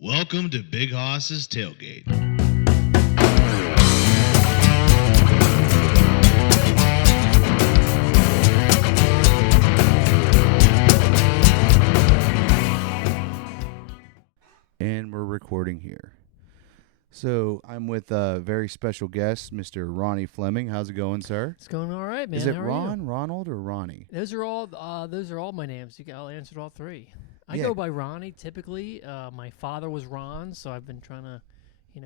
Welcome to Big Hoss's Tailgate. And we're recording here. So I'm with a very special guest, Mr. Ronnie Fleming. How's it going, sir? It's going all right, man. Is it How are Ron, you? Ronald, or Ronnie? Those are all my names. I'll answer all three. I Yeah. go by Ronnie typically. My father was Ron, so I've been trying to,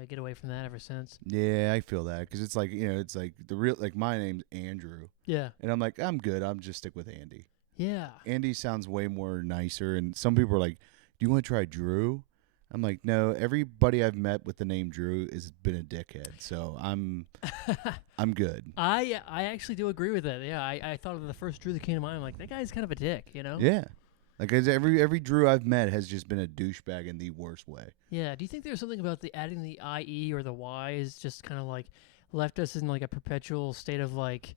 get away from that ever since. Yeah, I feel that because it's like it's like the real my name's Andrew, Yeah. and I'm like I'm good. I'm just stick with Andy. Yeah. Andy sounds way more nicer, and some people are like, "Do you want to try Drew?" I'm like, no. Everybody I've met with the name Drew has been a dickhead, so I'm good. I actually do agree with that. Yeah. I thought of the first Drew that came to mind. I'm like, that guy's kind of a dick, Yeah, like every Drew I've met has just been a douchebag in the worst way. Yeah. Do you think there's something about the adding the IE or the Y is just kind of like left us in like a perpetual state of like,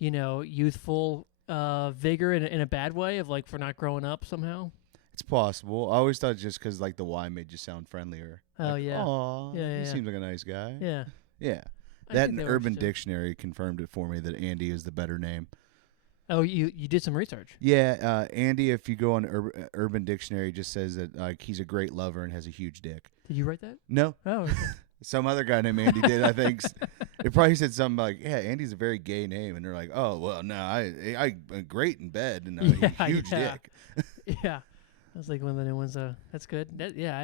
youthful vigor in a bad way of like for not growing up somehow? It's possible. I always thought just because like the Y made you sound friendlier. Oh, like, yeah. Aw, Yeah, he yeah. seems like a nice guy. Yeah. Yeah. I That think and they Urban works, too. Dictionary confirmed it for me that Andy is the better name. Oh, you did some research. Yeah, Andy, if you go on Urban Dictionary, just says that like he's a great lover and has a huge dick. Did you write that? No, Oh, okay. some other guy named Andy did. I think it probably said something like, "Yeah, Andy's a very gay name," and they're like, "Oh, well, no, I'm great in bed and a huge Yeah. dick." Yeah. I was like one of the new ones. That's good. I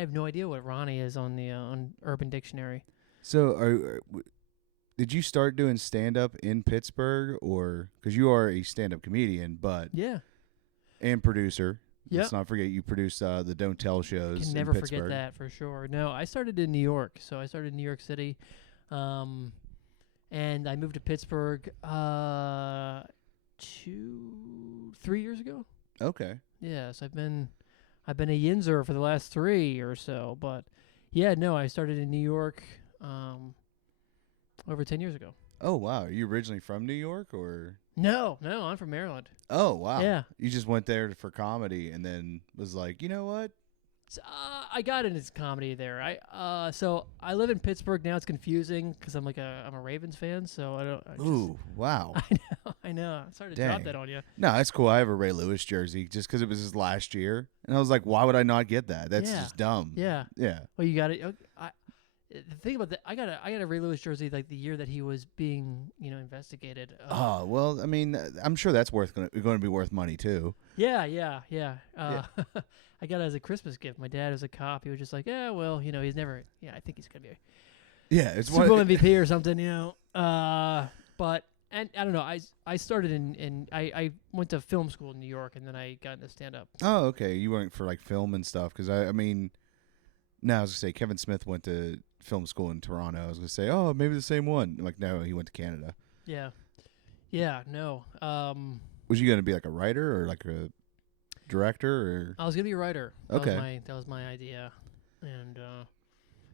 have no idea what Ronnie is on the on Urban Dictionary. So, did you start doing stand up in Pittsburgh, or because you are a stand up comedian, but Yeah. and producer? Yep. Let's not forget you produce the Don't Tell shows. Can never in forget Pittsburgh. that for sure. No, I started in New York. So I started in New York City. And I moved to Pittsburgh 3 years ago. Okay. Yes, I've been a Yinzer for the last 3 or so, but yeah, no, I started in New York over 10 years ago. Oh wow, are you originally from New York or? No, I'm from Maryland. Oh wow. Yeah. You just went there for comedy and then was like, you know what? So, I got into comedy there. So I live in Pittsburgh now. It's confusing because I'm a Ravens fan, so I don't. Ooh, wow. I know. I'm sorry to drop Dang. that on you. No, that's cool. I have a Ray Lewis jersey just because it was his last year, and I was like, why would I not get that? That's Yeah. just dumb. Yeah. Yeah. Well, you got it. The thing about that, I got a Ray Lewis jersey like the year that he was being investigated. Oh well, I mean, I'm sure that's going to be worth money too. Yeah. I got it as a Christmas gift. My dad was a cop. He was just like, yeah, well, he's never. Yeah, I think he's gonna be Yeah, a it's Super Bowl one. MVP or something. But and I don't know. I started I went to film school in New York, and then I got into stand up. Oh, okay. You went for like film and stuff because I mean, no, I was gonna say Kevin Smith went to film school in Toronto. I was gonna say, oh, maybe the same one. I'm like, no, he went to Canada. Yeah. No. Was you gonna be like a writer or like a director or? I was gonna be a writer. Okay. That was my idea, and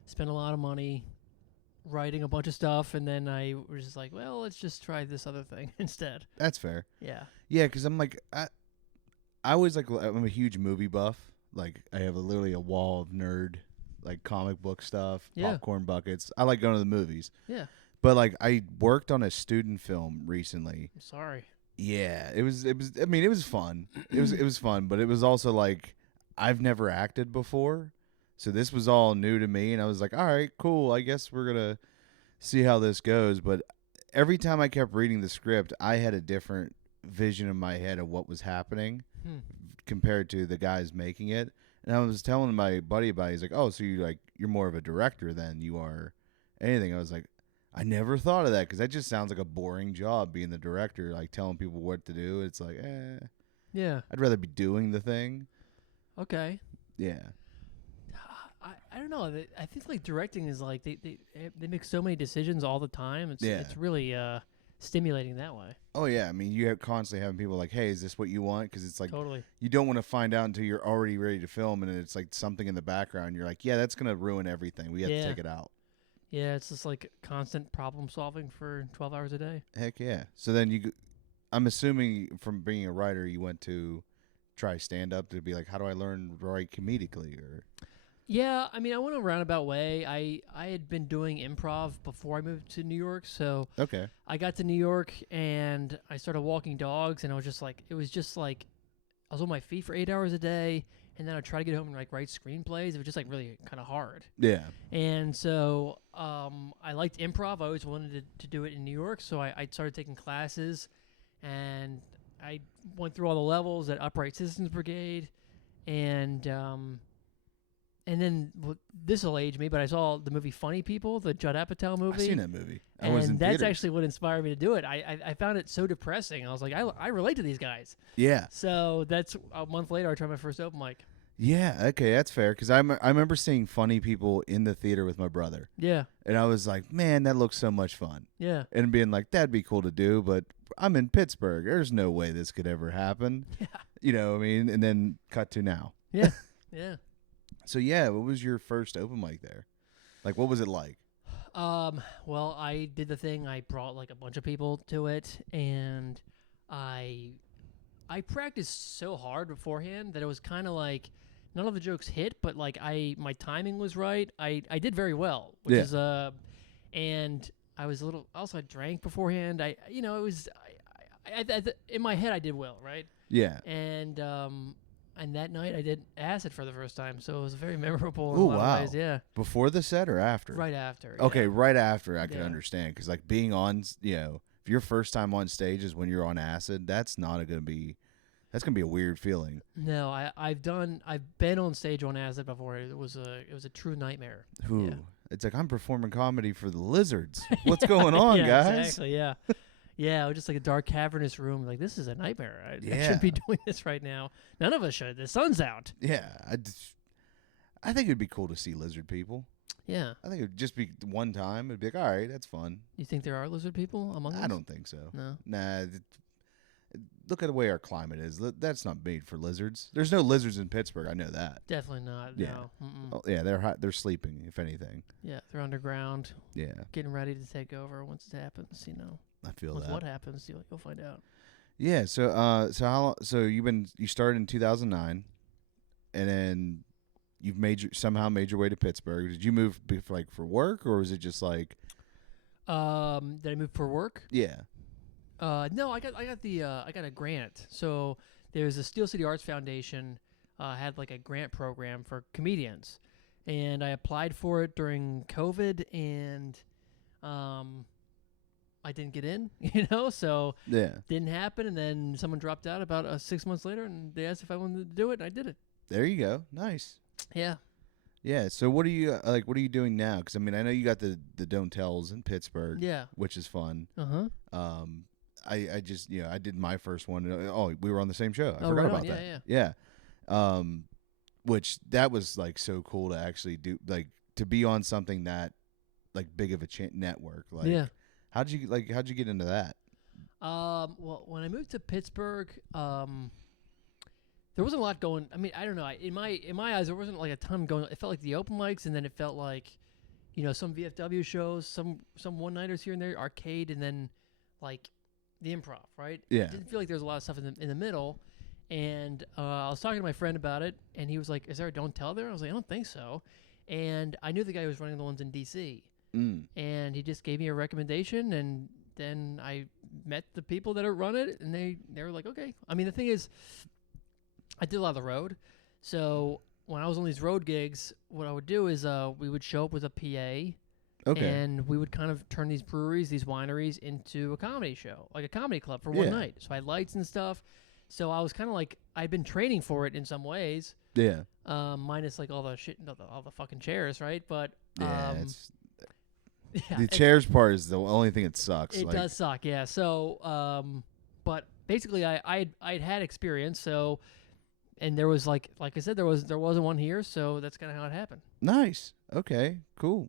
spent a lot of money writing a bunch of stuff, and then I was just like, well, let's just try this other thing instead. That's fair. Yeah. Yeah, because I'm like, I always like, I'm a huge movie buff. Like, I have literally a wall of nerd, like comic book stuff, Yeah. popcorn buckets. I like going to the movies. Yeah. But like, I worked on a student film recently. I'm sorry. Yeah, it was. I mean, it was fun. It was fun, but it was also like I've never acted before, so this was all new to me, and I was like, all right, cool. I guess we're gonna see how this goes. But every time I kept reading the script, I had a different vision in my head of what was happening compared to the guys making it. And I was telling my buddy about it. He's like, oh, so you're more of a director than you are anything. I was like, I never thought of that because that just sounds like a boring job being the director, like telling people what to do. It's like, Yeah. I'd rather be doing the thing. Okay. Yeah. I don't know. I think like directing is like they make so many decisions all the time. It's really stimulating that way. Oh yeah. I mean, you have constantly having people like, hey, is this what you want? Because it's like Totally. you don't want to find out until you're already ready to film, and it's like something in the background. You're like, yeah, that's gonna ruin everything. We have to take it out. Yeah, it's just like constant problem solving for 12 hours a day. Heck yeah. So then I'm assuming from being a writer, you went to try stand up to be like, how do I learn to write comedically? Or Yeah, I mean, I went a roundabout way. I had been doing improv before I moved to New York, so Okay. I got to New York and I started walking dogs, and it was just like I was on my feet for 8 hours a day, and then I'd try to get home and like write screenplays. It was just like really kind of hard. Yeah. And so I liked improv. I always wanted to do it in New York, so I started taking classes, and I went through all the levels at Upright Citizens Brigade, and then this will age me, but I saw the movie Funny People, the Judd Apatow movie. I've seen that movie. I And was in that's theaters. actually what inspired me to do it. I found it so depressing. I was like, I relate to these guys. Yeah. So that's a month later, I tried my first open mic. Yeah. Okay, that's fair. Because I remember seeing Funny People in the theater with my brother, Yeah, and I was like, man, that looks so much fun. yeah, And being like, that'd be cool to do, but I'm in Pittsburgh. There's no way this could ever happen. yeah, You know what I mean? And then cut to now. yeah, yeah. So yeah, what was your first open mic there? Like, what was it like? Well, I did the thing. I brought like a bunch of people to it, and I practiced so hard beforehand that it was kind of like none of the jokes hit, but like my timing was right. I did very well, which Yeah. is and I was a little. Also, I drank beforehand. It was in my head I did well, right? Yeah. And that night I did acid for the first time, so it was very memorable in Ooh, a lot of wow. ways. Yeah, Before the set or after? right after. Okay, yeah. right after I can Yeah. understand, because like being on, if your first time on stage is when you're on acid, that's gonna be a weird feeling. No, I've been on stage on acid before. It was a true nightmare. Ooh, Yeah. it's like I'm performing comedy for the lizards. What's going on, yeah, guys? Exactly. Yeah. Yeah, it was just like a dark, cavernous room. Like, this is a nightmare. I Yeah. shouldn't be doing this right now. None of us should. The sun's out. Yeah, I think it'd be cool to see lizard people. Yeah. I think it'd just be one time. It'd be like, all right, that's fun. You think there are lizard people among us? I don't think so. No. Nah. Look at the way our climate is. That's not made for lizards. There's no lizards in Pittsburgh. I know that. Definitely not. Yeah. No. Mm-mm. Oh, yeah, they're sleeping, if anything. Yeah, they're underground, Yeah, getting ready to take over once it happens. I feel Once that. what happens, you'll find out. Yeah. So you started in 2009, and then you've somehow made your way to Pittsburgh. Did you move for work, or was it just like? Did I move for work? Yeah. No, I got a grant. So there's the Steel City Arts Foundation had like a grant program for comedians, and I applied for it during COVID, and I didn't get in, so Yeah. didn't happen. And then someone dropped out about 6 months later, and they asked if I wanted to do it, and I did it. There you go. Nice. Yeah. Yeah. So what are you What are you doing now? Because I mean, I know you got the Don't Tells in Pittsburgh. Yeah. Which is fun. Uh-huh. I just I did my first one. We were on the same show. I Oh, forgot right about on. that. Yeah. Yeah. Which that was like so cool to actually do, like to be on something that like big of a network. Like, Yeah. How'd you get into that? Well, when I moved to Pittsburgh, there wasn't a lot going. I mean, I don't know. In my eyes, there wasn't like a ton going. It felt like the open mics, and then it felt like, some VFW shows, some one nighters here and there, arcade, and then like the improv. Right? Yeah. It didn't feel like there was a lot of stuff in the middle. And I was talking to my friend about it, and he was like, "Is there a Don't Tell there?" I was like, "I don't think so." And I knew the guy who was running the ones in DC. And he just gave me a recommendation, and then I met the people that run it, and they were like, okay. I mean, the thing is, I did a lot of the road, so when I was on these road gigs, what I would do is we would show up with a PA, Okay. and we would kind of turn these breweries, these wineries, into a comedy show, like a comedy club for one Yeah. night. So I had lights and stuff. So I was kind of like, I'd been training for it in some ways, Yeah. minus like all the shit, all the fucking chairs, right? But Yeah. yeah, The chairs part is the only thing that sucks. It does suck, yeah. So, but basically, I'd had experience. So, and there was like I said, there wasn't one here. So that's kind of how it happened. Nice. Okay. Cool.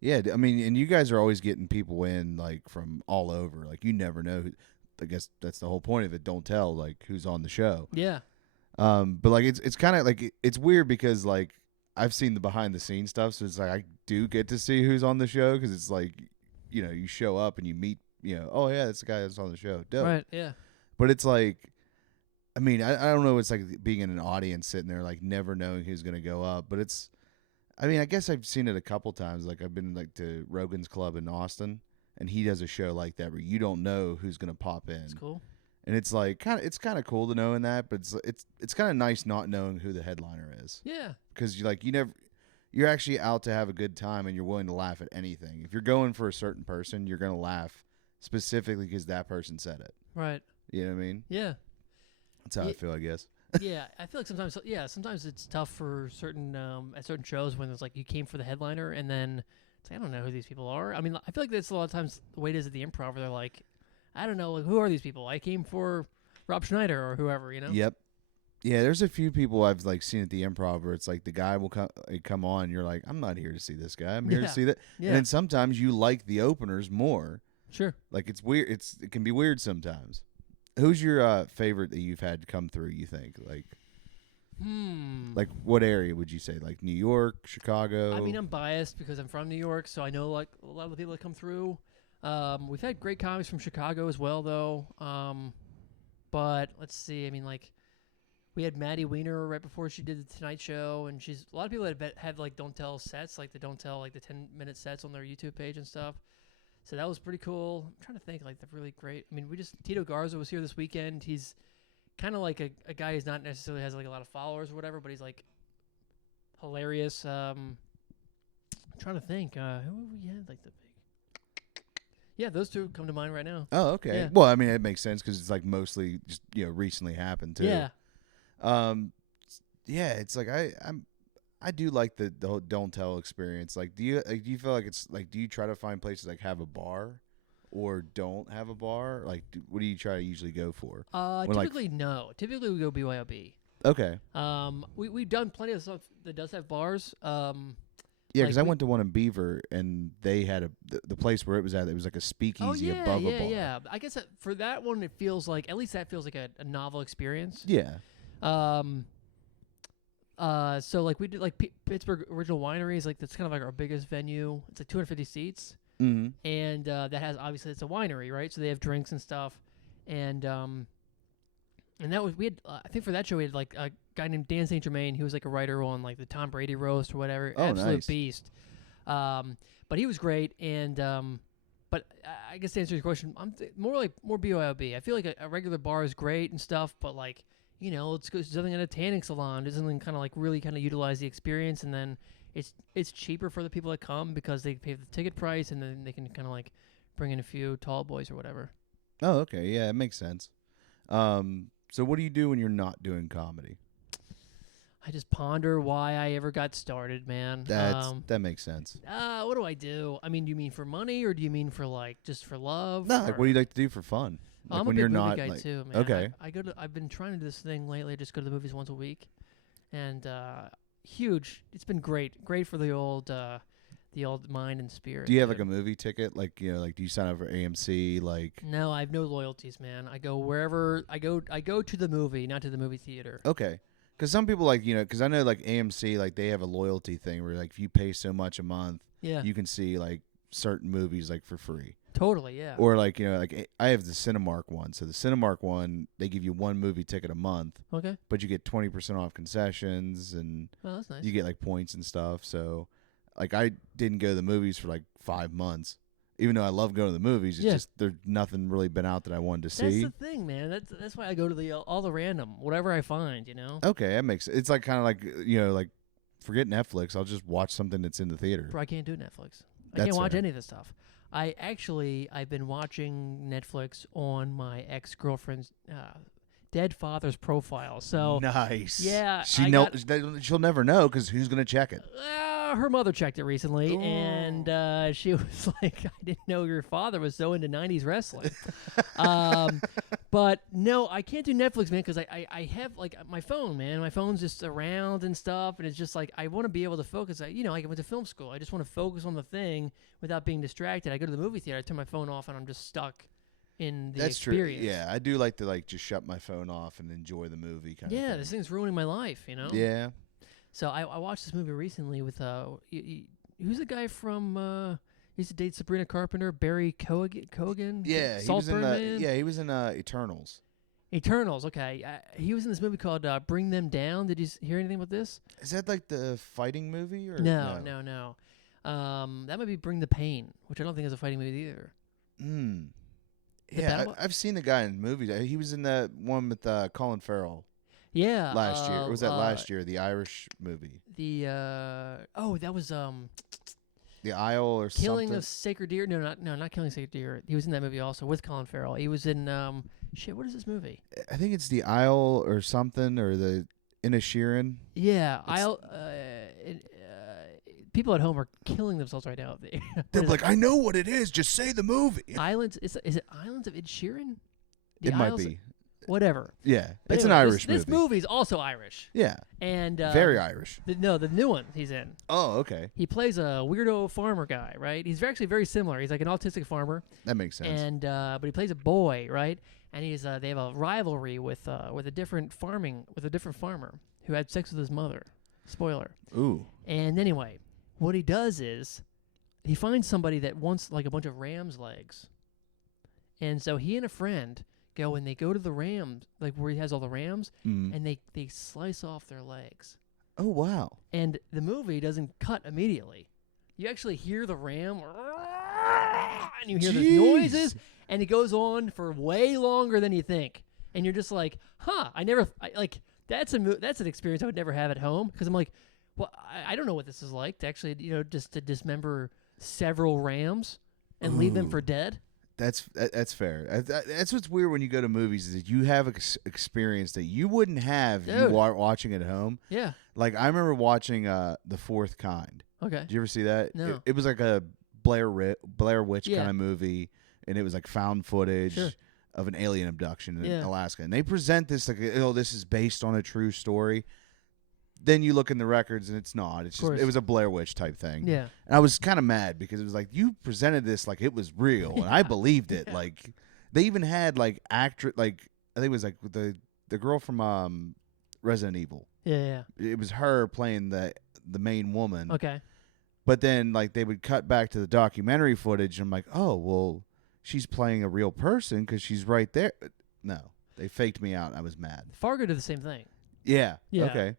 Yeah. I mean, and you guys are always getting people in like from all over. Like you never know. I guess that's the whole point of it. Don't tell like who's on the show. Yeah. But like it's kind of like it's weird because like I've seen the behind the scenes stuff, so it's like I do get to see who's on the show because it's like you show up and you meet oh yeah, that's the guy that's on the show. Dope. Right. Yeah. But it's like, I mean, I don't know. It's like being in an audience sitting there, like never knowing who's gonna go up. But it's I mean, I guess I've seen it a couple times. Like I've been like to Rogan's Club in Austin, and he does a show like that where you don't know who's gonna pop in. It's cool. And it's like it's kind of cool to know in that, but it's kind of nice not knowing who the headliner is. Yeah. Because you're actually out to have a good time, and you're willing to laugh at anything. If you're going for a certain person, you're gonna laugh specifically because that person said it. Right. You know what I mean? Yeah. That's how I feel, I guess. Yeah, I feel like sometimes it's tough for certain at certain shows when it's like you came for the headliner and then it's like, I don't know who these people are. I mean, I feel like that's a lot of times the way it is at the Improv where they're like, I don't know, like, who are these people? I came for Rob Schneider or whoever, you know? Yep. Yeah, there's a few people I've like seen at the Improv where it's like the guy will come on, and you're like, I'm not here to see this guy. I'm here to see that. Yeah. And then sometimes you like the openers more. Sure. Like it's weird. It can be weird sometimes. Who's your favorite that you've had come through? You think like what area would you say? Like New York, Chicago? I mean, I'm biased because I'm from New York, so I know like a lot of the people that come through. We've had great comics from Chicago as well, though. But let's see. I mean, like we had Maddie Weiner right before she did the Tonight Show, and she's a lot of people that have like Don't Tell sets, like the Don't Tell like the 10-minute sets on their YouTube page and stuff. So that was pretty cool. I'm trying to think like the really great. I mean, Tito Garza was here this weekend. He's kind of like a guy who's not necessarily has like a lot of followers or whatever, but he's like hilarious. I'm trying to think who have we had like the big. Yeah, those two come to mind right now. Oh, okay. Yeah. Well, I mean, it makes sense because it's like mostly just recently happened too. Yeah. Yeah. It's like I do like the whole Don't Tell experience. Like, do you feel like it's like, do you try to find places like have a bar, or don't have a bar? Like, what do you try to usually go for? Typically no. Typically we go BYOB. Okay. We've done plenty of stuff that does have bars. Yeah, because I went to one in Beaver, and they had the place where it was at. It was like a speakeasy above a bar. Yeah. I guess for that one, it feels like at least that feels like a novel experience. Yeah. So like we did like Pittsburgh Original Wineries, like that's kind of like our biggest venue. It's like 250 seats, mm-hmm. and that has obviously it's a winery, right? So they have drinks and stuff, and that was we had I think for that show we had like a guy named Dan St. Germain. He was like a writer on like the Tom Brady roast or whatever. Oh, absolute nice. beast. But he was great, and but I guess to answer your question, I'm more BYOB. I feel like a regular bar is great and stuff, but like. Let's go something at a tanning salon. Do something kind of like really kind of utilize the experience, and then it's cheaper for the people that come because they pay the ticket price, and then they can kind of like bring in a few tall boys or whatever. Oh, okay, yeah, it makes sense. So what do you do when you're not doing comedy? I just ponder why I ever got started, man. That makes sense. What do I do? I mean, do you mean for money, or do you mean for like just for love? No, like what do you like to do for fun? Like I'm when a big you're movie not guy like, too, man. Okay. I've been trying to do this thing lately. I just go to the movies once a week, and huge. It's been great for the old mind and spirit. Do you have like a movie ticket? Like like do you sign up for AMC? Like no, I have no loyalties, man. I go wherever I go to the movie, not to the movie theater. Okay. Because some people like because I know like AMC like they have a loyalty thing where like if you pay so much a month, you can see like certain movies like for free. Totally, yeah. Or like like I have the Cinemark one. So the Cinemark one, they give you one movie ticket a month. Okay. But you get 20% off concessions, and that's nice. you get like points and stuff. So like I didn't go to the movies for like 5 months, even though I love going to the movies. It's just there's nothing really been out that I wanted to see. That's the thing, man. That's why I go to all the random whatever I find. Okay, that makes it's like kind of like like forget Netflix. I'll just watch something that's in the theater. Bro, I can't do Netflix. I can't watch any of this stuff. I've been watching Netflix on my ex-girlfriend's dead father's profile. So nice. Yeah, she'll never know because who's gonna check it? Her mother checked it recently, and she was like, "I didn't know your father was so into '90s wrestling." But no, I can't do Netflix, man, because I have like my phone, man. My phone's just around and stuff, and it's just like I want to be able to focus. I went to film school. I just want to focus on the thing without being distracted. I go to the movie theater, I turn my phone off, and I'm just stuck in the experience. True. Yeah, I do like to like just shut my phone off and enjoy the movie. Kind of thing. This thing's ruining my life, Yeah. So I watched this movie recently with who's the guy from he used to date Sabrina Carpenter, Barry Cogan. Yeah, he was in he was in Eternals. Eternals. Okay, he was in this movie called Bring Them Down. Did you hear anything about this? Is that like the fighting movie or No. That might be Bring the Pain, which I don't think is a fighting movie either. Yeah, I've seen the guy in movies. He was in that one with Colin Farrell. Yeah, Last year. Or was that last year? The Irish movie. That was The Isle or Killing something. of Sacred Deer. No, not Killing Sacred Deer. He was in that movie also with Colin Farrell. He was in what is this movie? I think it's The Isle or something, or the Inisherin. Yeah, people at home are killing themselves right now. They're like, I know what it is. Just say the movie. Islands. Is it Islands of Inisherin? It might be. Whatever. Yeah, But it's anyway, an Irish movie. This movie's also Irish. Yeah, and very Irish. The new one he's in. Oh, okay. He plays a weirdo farmer guy, right? He's actually very similar. He's like an autistic farmer. That makes sense. And but he plays a boy, right? And he's they have a rivalry with a different farmer who had sex with his mother. Spoiler. Ooh. And anyway, what he does is he finds somebody that wants like a bunch of ram's legs. And so he and a friend go and they go to the rams, like where he has all the rams, and they slice off their legs. Oh, wow. And the movie doesn't cut immediately. You actually hear the ram, and you hear the noises, and it goes on for way longer than you think. And you're just like, that's an experience I would never have at home, because I'm like, well, I don't know what this is like to actually, just to dismember several rams and leave them for dead. That's fair. That's what's weird when you go to movies, is that you have experience that you wouldn't have if you are watching at home. Yeah. Like, I remember watching The Fourth Kind. Okay. Did you ever see that? No. It was like a Blair Witch kind of movie, and it was like found footage of an alien abduction in Alaska. And they present this like, this is based on a true story. Then you look in the records and it's not. It's just it was a Blair Witch type thing. Yeah. And I was kind of mad because it was like, you presented this like it was real, and I believed it. Yeah. Like, they even had like I think it was like the girl from Resident Evil. Yeah. It was her playing the main woman. Okay. But then like they would cut back to the documentary footage, and I'm like, oh well, she's playing a real person because she's right there. No, they faked me out. I was mad. Fargo did the same thing. Yeah. Yeah. Okay.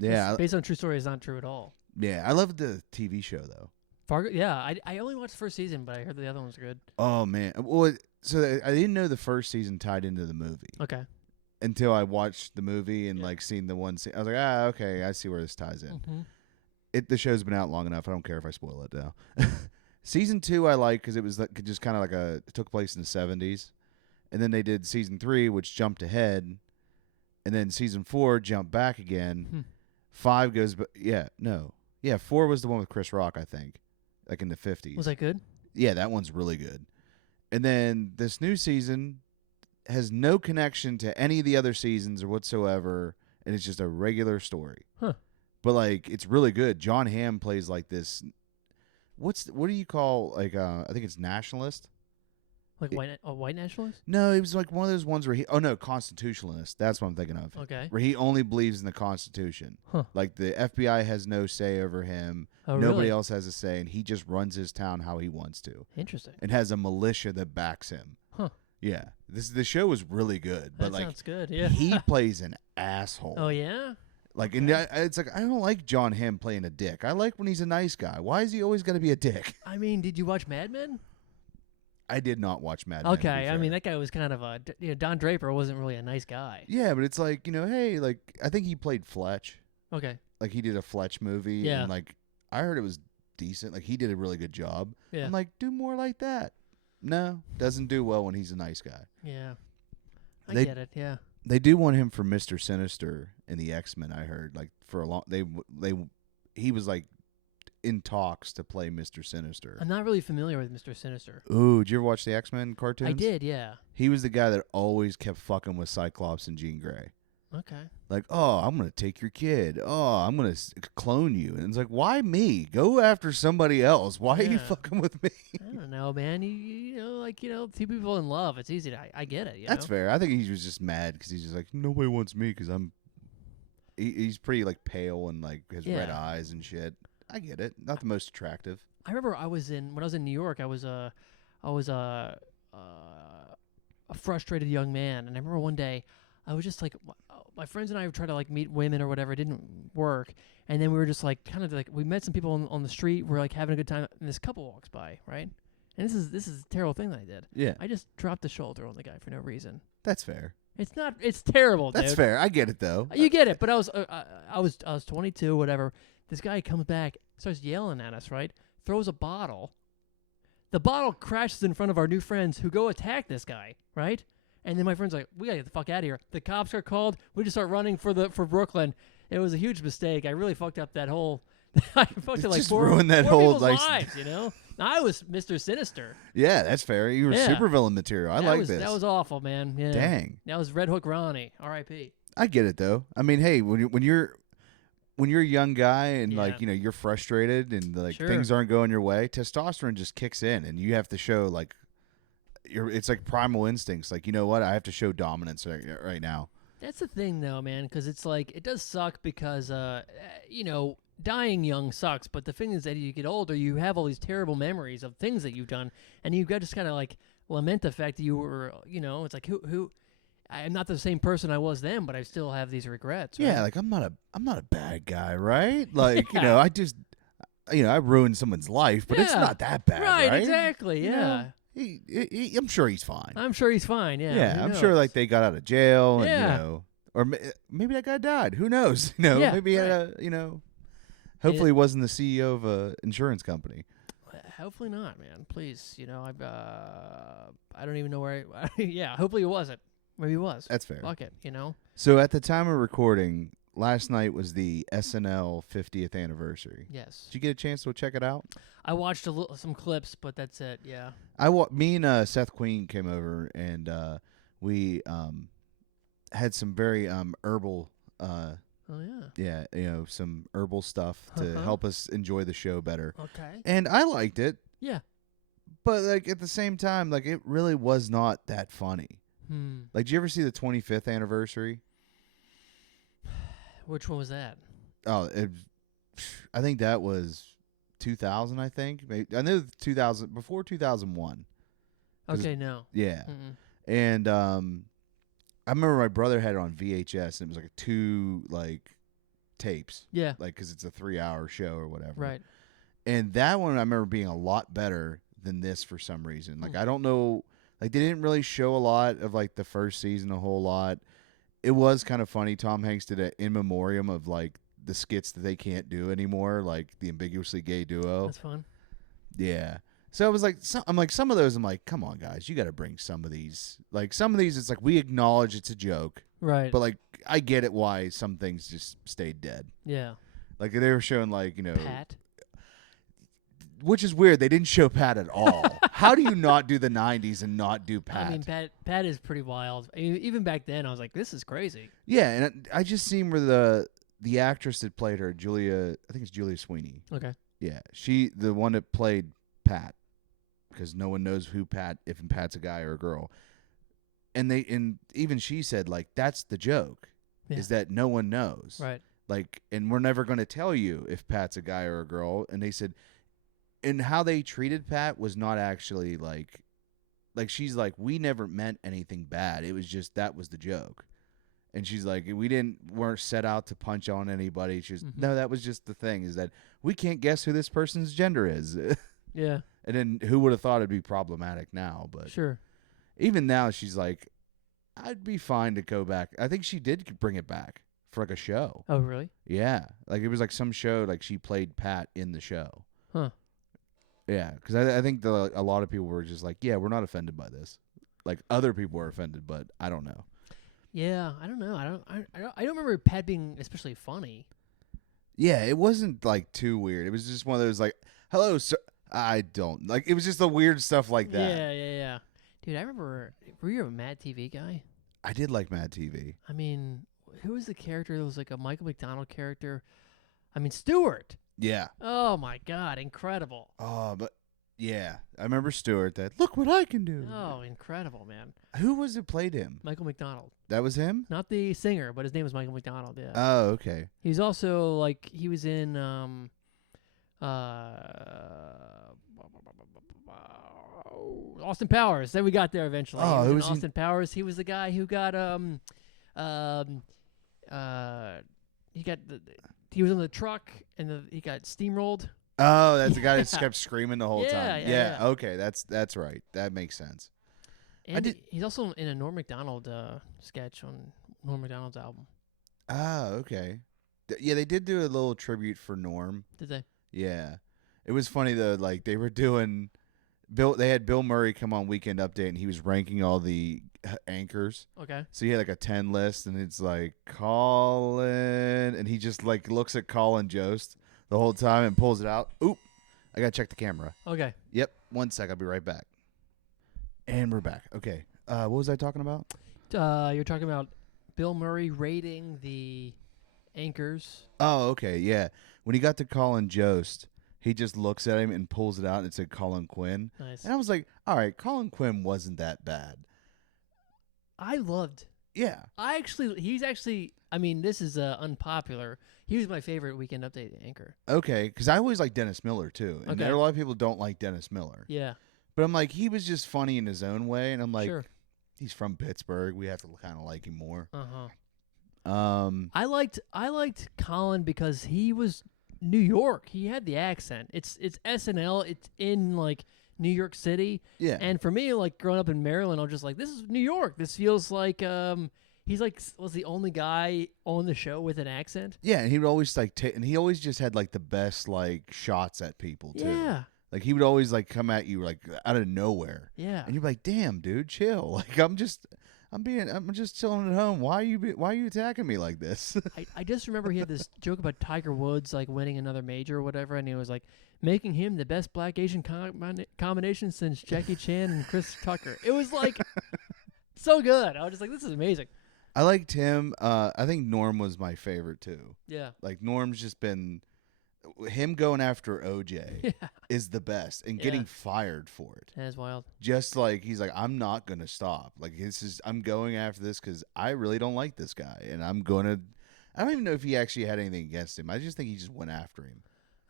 Yeah. Based on true story is not true at all. Yeah, I loved the TV show though. Fargo, yeah, I only watched the first season, but I heard the other ones were good. Oh man, well, so I didn't know the first season tied into the movie. Okay. Until I watched the movie and like seen the one scene, I was like, okay, I see where this ties in. Mm-hmm. The show's been out long enough. I don't care if I spoil it now. Season 2 I like because it was like, just kind of like it took place in the 70s, and then they did season 3, which jumped ahead, and then season 4 jumped back again. 5 goes, 4 was the one with Chris Rock, I think, like in the 50s. Was that good? Yeah, that one's really good. And then this new season has no connection to any of the other seasons or whatsoever, and it's just a regular story. Huh. But like, it's really good. John Hamm plays like this. What do you call, like, I think it's nationalist? Like a white nationalist? No, he was like one of those ones where constitutionalist. That's what I'm thinking of. Okay. Where he only believes in the Constitution. Huh. Like, the FBI has no say over him. Oh, Nobody really? else has a say, and he just runs his town how he wants to. Interesting. And has a militia that backs him. Huh. Yeah. The show was really good. But That like, sounds good, yeah. he plays an asshole. Oh, yeah? Like, and it's like, I don't like John Hamm playing a dick. I like when he's a nice guy. Why is he always got to be a dick? I mean, did you watch Mad Men? I did not watch Mad Men. Okay, I mean, that guy was kind of Don Draper wasn't really a nice guy. Yeah, but it's like, hey, like, I think he played Fletch. Okay. Like, he did a Fletch movie. Yeah. And, like, I heard it was decent. Like, he did a really good job. Yeah. I'm like, do more like that. No, doesn't do well when he's a nice guy. Yeah. I They- get it, yeah. They do want him for Mr. Sinister in the X-Men, I heard. Like, for a long... He was, like, in talks to play Mr. Sinister. I'm not really familiar with Mr. Sinister. Ooh, did you ever watch the X-Men cartoons? I did, yeah. He was the guy that always kept fucking with Cyclops and Jean Grey. Okay. Like, oh, I'm going to take your kid. Oh, I'm going to clone you. And it's like, why me? Go after somebody else. Why are you Yeah. fucking with me? I don't know, man. Two people in love. It's easy. I get it. That's fair. I think he was just mad because he's just like, nobody wants me because he's pretty, like, pale and, like, has red Yeah. eyes and shit. I get it. Not the most attractive. I remember when I was in New York. I was a frustrated young man. And I remember one day, I was just like, my friends and I would try to like meet women or whatever. It didn't work. And then we were just like, kind of like, we met some people on the street. We're like having a good time. And this couple walks by, right? And this is a terrible thing that I did. Yeah. I just dropped the shoulder on the guy for no reason. That's fair. It's terrible, dude. That's fair. I get it though. You get it, but I was 22, whatever. This guy comes back, starts yelling at us, right? Throws a bottle. The bottle crashes in front of our new friends who go attack this guy, right? And then my friend's like, we gotta get the fuck out of here. The cops are called. We just start running for Brooklyn. It was a huge mistake. I really fucked up that whole. I fucked it like just four ruined that four whole people's like. lives, you know. I was Mr. Sinister. Yeah, that's fair. You were Yeah. supervillain material. I like this. That was awful, man. Yeah. Dang. That was Red Hook Ronnie. R.I.P. I get it though. I mean, hey, when you're a young guy and Yeah. like you're frustrated and like Sure. things aren't going your way, testosterone just kicks in, and you have to show like it's like primal instincts. Like, you know what? I have to show dominance right now. That's the thing, though, man, because it's like it does suck because dying young sucks. But the thing is that as you get older, you have all these terrible memories of things that you've done, and you've got to just kind of like lament the fact that you were, it's like who. I'm not the same person I was then, but I still have these regrets. Right? Yeah, like I'm not a bad guy, right? Like Yeah. I just I ruined someone's life, but it's Yeah. not that bad, right? Exactly. You Yeah, know? I'm sure he's fine. I'm sure he's fine. Yeah, Yeah, who I'm sure knows? like they got out of jail, and Yeah. or maybe that guy died. Who knows? Yeah, maybe he had right. hopefully he wasn't the CEO of a insurance company. Hopefully not, man. Please, I don't even know where. Yeah, hopefully it wasn't. Maybe it was. That's fair. Fuck it, So at the time of recording, last night was the SNL 50th anniversary. Yes. Did you get a chance to check it out? I watched some clips, but that's it. Yeah. Me and Seth Queen came over, and we had some very herbal. Oh yeah. Yeah, some herbal stuff to Uh-huh. help us enjoy the show better. Okay. And I liked it, Yeah. but like at the same time, like it really was not that funny. Like, did you ever see the 25th anniversary? Which one was that? Oh, I think that was 2000. I think maybe, I know 2000 before 2001. Okay, no. Yeah, Mm-mm. and I remember my brother had it on VHS, and it was like 2 tapes, Yeah. like because it's a 3-hour show or whatever. Right. And that one I remember being a lot better than this for some reason. Like Hmm. I don't know, like they didn't really show a lot of like the first season a whole lot. It was kind of funny. Tom Hanks did an in memoriam of like the skits that they can't do anymore, like the ambiguously gay duo. That's fun. Yeah. So I was like, I'm like, some of those, I'm like, come on, guys, you got to bring some of these. Like some of these, it's like we acknowledge it's a joke, Right. but like I get it why some things just stayed dead. Yeah. Like they were showing like Pat. which is weird. They didn't show Pat at all. How do you not do the 90s and not do Pat? I mean, Pat is pretty wild. Even back then, I was like, this is crazy. Yeah, and I just seen where the actress that played her, Julia, I think it's Julia Sweeney. Okay. Yeah, the one that played Pat, because no one knows if Pat's a guy or a girl. And even she said like that's the joke, Yeah. is that no one knows. Right. Like, and we're never going to tell you if Pat's a guy or a girl. And they said, and how they treated Pat was not actually like she's like, we never meant anything bad. It was just that was the joke. And she's like, weren't set out to punch on anybody. She's no, that was just the thing, is that we can't guess who this person's gender is. Yeah. And then who would have thought it'd be problematic now? But Sure. even now, she's like, I'd be fine to go back. I think she did bring it back for like a show. Oh, really? Yeah, like it was like some show, like she played Pat in the show. Huh. Yeah, because I think a lot of people were just like, yeah, we're not offended by this. Like other people were offended, but I don't know. Yeah, I don't know. I don't remember Pat being especially funny. Yeah, it wasn't like too weird. It was just one of those like, hello, sir. I don't like. It was just the weird stuff like that. Yeah. Dude, I remember. Were you a Mad TV guy? I did like Mad TV. I mean, who was the character that was like a Michael McDonald character? I mean, Stewart. Yeah. Oh my God, incredible. Oh, but yeah, I remember Stewart. That look what I can do. Oh, incredible, man. Who was it played him? Michael McDonald. That was him. Not the singer, but his name was Michael McDonald. Yeah. Oh, okay. He's also like he was in Austin Powers. Then we got there eventually. Oh, He who was was in he- Austin Powers. He was the guy who got he was in the truck and he got steamrolled. Oh, that's the guy that just Yeah. kept screaming the whole time. Yeah. Okay, that's right. That makes sense. And he's also in a Norm Macdonald sketch on Norm Macdonald's album. Oh, okay. Yeah, they did do a little tribute for Norm. Did they? Yeah. It was funny though, like they were doing they had Bill Murray come on Weekend Update and he was ranking all the anchors. Okay. So he had like a 10 list and it's like Colin and he just like looks at Colin Jost the whole time and pulls it out. Oop. I got to check the camera. Okay. Yep. 1 sec, I'll be right back. And we're back. Okay. What was I talking about? You're talking about Bill Murray rating the anchors. Oh, okay. Yeah. When he got to Colin Jost, he just looks at him and pulls it out and it said Colin Quinn. Nice. And I was like, all right, Colin Quinn wasn't that bad. I loved. Yeah. He's actually. I mean, this is unpopular. He was my favorite Weekend Update anchor. Okay. Because I always like Dennis Miller, too. And Okay. there are a lot of people don't like Dennis Miller. Yeah. But I'm like, he was just funny in his own way. And I'm like, Sure. he's from Pittsburgh. We have to kind of like him more. I liked Colin because he was New York. He had the accent. It's SNL. It's in like New York City. Yeah. And for me, like growing up in Maryland, I was just like, this is New York. This feels like he's like was the only guy on the show with an accent. Yeah. And he would always like and he always just had like the best like shots at people, too. Yeah. Like he would always like come at you like out of nowhere. Yeah. And you're like, damn, dude, chill. Like I'm just chilling at home. Why are you attacking me like this? I just remember he had this joke about Tiger Woods like winning another major or whatever, and he was like making him the best black Asian combination since Jackie Chan and Chris Tucker. It was like so good. I was just like, this is amazing. I liked him. I think Norm was my favorite too. Yeah. Like Norm's just been him going after OJ Yeah. is the best and Yeah. getting fired for it. That is wild. Just like he's like, I'm not gonna stop. Like I'm going after this because I really don't like this guy, and I don't even know if he actually had anything against him. I just think he just went after him.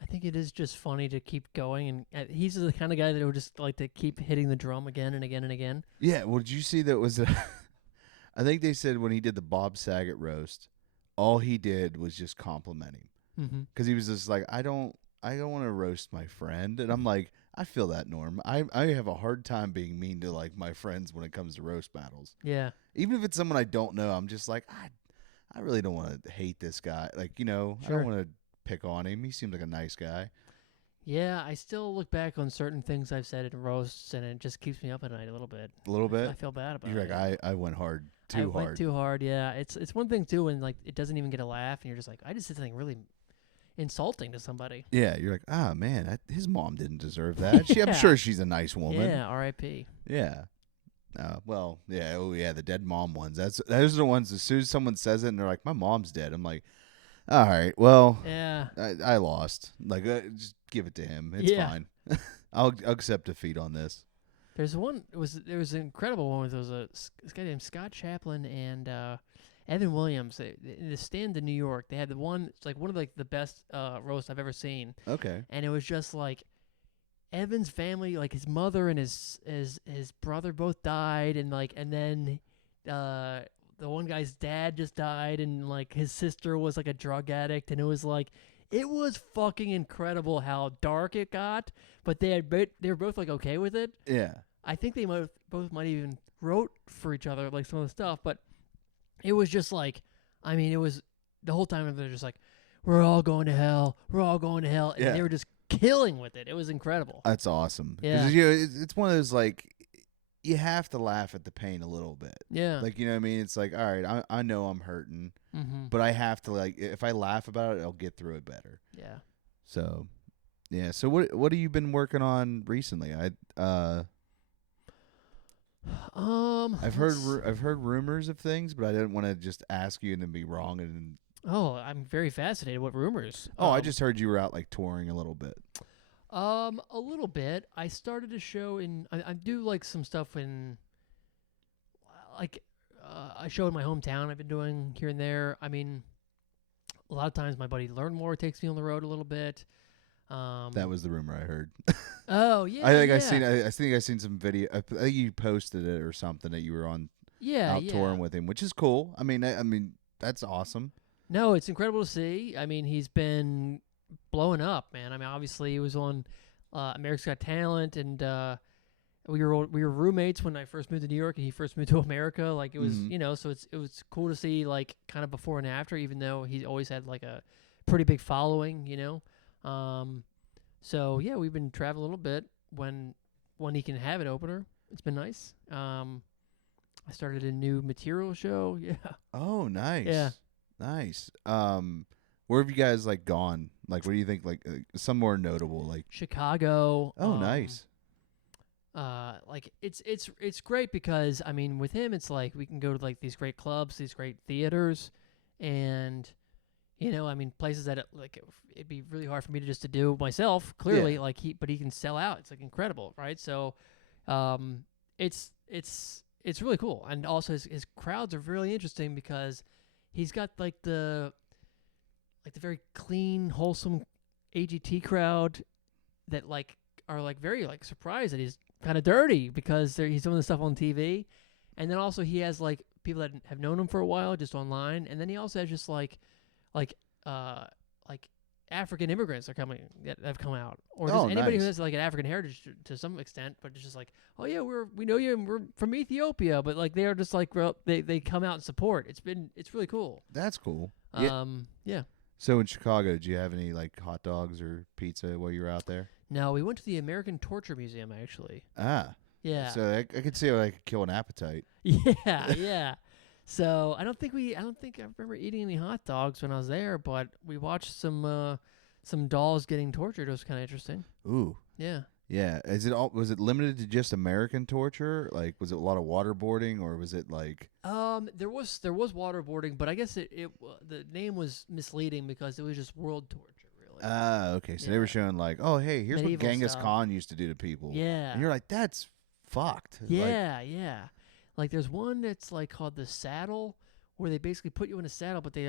I think it is just funny to keep going, and he's the kind of guy that would just like to keep hitting the drum again and again and again. Yeah. Well, did you see that was I think they said when he did the Bob Saget roast, all he did was just compliment him. Mm-hmm. Because he was just like, I don't want to roast my friend, and I'm like, I feel that, Norm. I have a hard time being mean to like my friends when it comes to roast battles. Yeah. Even if it's someone I don't know, I'm just like, I really don't want to hate this guy. Like, I Sure. don't want to pick on him. He seems like a nice guy. Yeah, I still look back on certain things I've said in roasts, and it just keeps me up at night a little bit. A little bit. I feel bad about You're it. like, I went hard I too went hard. too hard. Yeah, it's one thing too when like it doesn't even get a laugh, and you're just like, I just did something really insulting to somebody. Yeah, you're like, man, his mom didn't deserve that. I'm Yeah. sure she's a nice woman. Yeah, R.I.P. Yeah. Well, yeah. Oh, yeah. The dead mom ones. Those are the ones. As soon as someone says it, and they're like, "My mom's dead," I'm like, "All right, well, Yeah. I lost. Like, just give it to him. It's Yeah. fine. I'll accept defeat on this." There was an incredible one with this guy named Scott Chaplin and Evan Williams. In the Stand in New York, they had it's like one of like the best roasts I've ever seen. Okay. And it was just like Evan's family, like his mother and his brother both died, and then the one guy's dad just died, and like his sister was like a drug addict, and it was fucking incredible how dark it got. But they were both like okay with it. Yeah. I think they both might even wrote for each other like some of the stuff, but it was just like, I mean, it was the whole time they're just like, we're all going to hell, and Yeah. they were just killing with it. It was incredible. That's awesome. 'Cause, Yeah. it's one of those like you have to laugh at the pain a little bit. Yeah. Like, you know what I mean? It's like, all right, I know I'm hurting, Mm-hmm. but I have to like if I laugh about it, I'll get through it better. Yeah. So, yeah. So what have you been working on recently? I've heard rumors of things, but I didn't want to just ask you and then be wrong. And Oh, I'm very fascinated. What rumors? I just heard you were out like touring a little bit. A little bit. I started a show I do like some stuff in, like, a show in my hometown I've been doing here and there. I mean, a lot of times my buddy Learnmore takes me on the road a little bit. That was the rumor I heard. Oh yeah. I think yeah. I think I seen some video. I think you posted it or something that you were on out touring with him, which is cool. I mean that's awesome. No, it's incredible to see. I mean, he's been blowing up, man. I mean, obviously he was on America's Got Talent, and we were roommates when I first moved to New York, and he first moved to America. Like it was, so it was cool to see like kind of before and after, even though he's always had like a pretty big following, So yeah, we've been traveling a little bit when he can have an opener. It's been nice. I started a new material show. Yeah. Oh, nice. Yeah. Nice. Where have you guys like gone? Like, what do you think? Like, some more notable, like Chicago. Oh, nice. Like it's great because I mean with him it's like we can go to like these great clubs, these great theaters, and I mean places that it'd be really hard for me to do myself. Clearly, Yeah. like he can sell out. It's like incredible, right? So, it's really cool, and also his crowds are really interesting because he's got like the very clean, wholesome AGT crowd that like are like very like surprised that he's kind of dirty because he's doing this stuff on TV, and then also he has like people that have known him for a while just online, and then he also has just like African immigrants that have come out, or just anybody who has like an African heritage to some extent, but it's just like, oh yeah, we know you, and we're from Ethiopia, but like they are just like they come out and support. It's really cool. That's cool. Yeah. So in Chicago, did you have any like hot dogs or pizza while you were out there? No, we went to the American Torture Museum actually. Ah. Yeah. So I could see how I could kill an appetite. Yeah, yeah. So I don't think I remember eating any hot dogs when I was there, but we watched some dolls getting tortured. It was kind of interesting. Ooh. Yeah. Yeah. Was it limited to just American torture? Like, was it a lot of waterboarding, or was it like? There was waterboarding, but I guess the name was misleading because it was just world torture, really. Okay. So they were showing like, oh, hey, here's Medieval what Genghis stuff. Khan used to do to people. Yeah. And you're like, that's fucked. Yeah, yeah. Like there's one that's like called the saddle, where they basically put you in a saddle, but they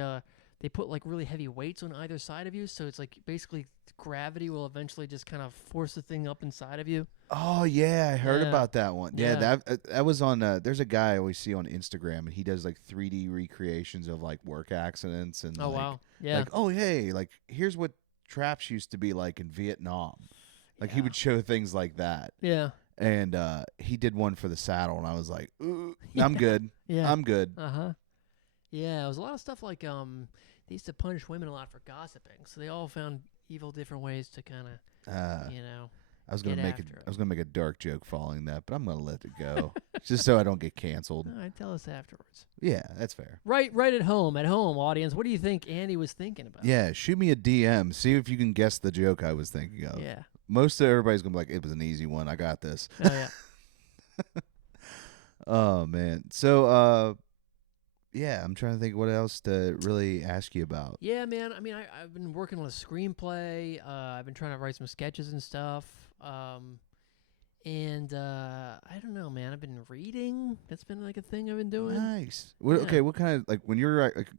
put like really heavy weights on either side of you, so it's like basically gravity will eventually just kind of force the thing up inside of you. Oh yeah, I heard about that one. Yeah, Yeah. that was on. There's a guy I always see on Instagram, and he does like 3D recreations of like work accidents and. Oh like, wow. Yeah. Like, oh hey, like here's what traps used to be like in Vietnam. Like he would show things like that. Yeah. And he did one for the saddle, and I was like, ooh, I'm good. Yeah. I'm good. Yeah, it was a lot of stuff like they used to punish women a lot for gossiping, so they all found evil different ways to kind of I was gonna get make after it. I was gonna make a dark joke following that, but I'm gonna let it go just so I don't get canceled. All right, tell us afterwards. Yeah, that's fair. Right at home, audience. What do you think Andy was thinking about? Yeah, shoot me a DM. See if you can guess the joke I was thinking of. Yeah. Most of everybody's gonna be like, it was an easy one. I got this. Oh yeah. Oh man. So yeah, I'm trying to think what else to really ask you about. Yeah, man. I mean, I've been working on a screenplay. I've been trying to write some sketches and stuff. And I don't know, man. I've been reading. That's been like a thing I've been doing. Nice. What, Yeah. Okay, what kind of like when you're like,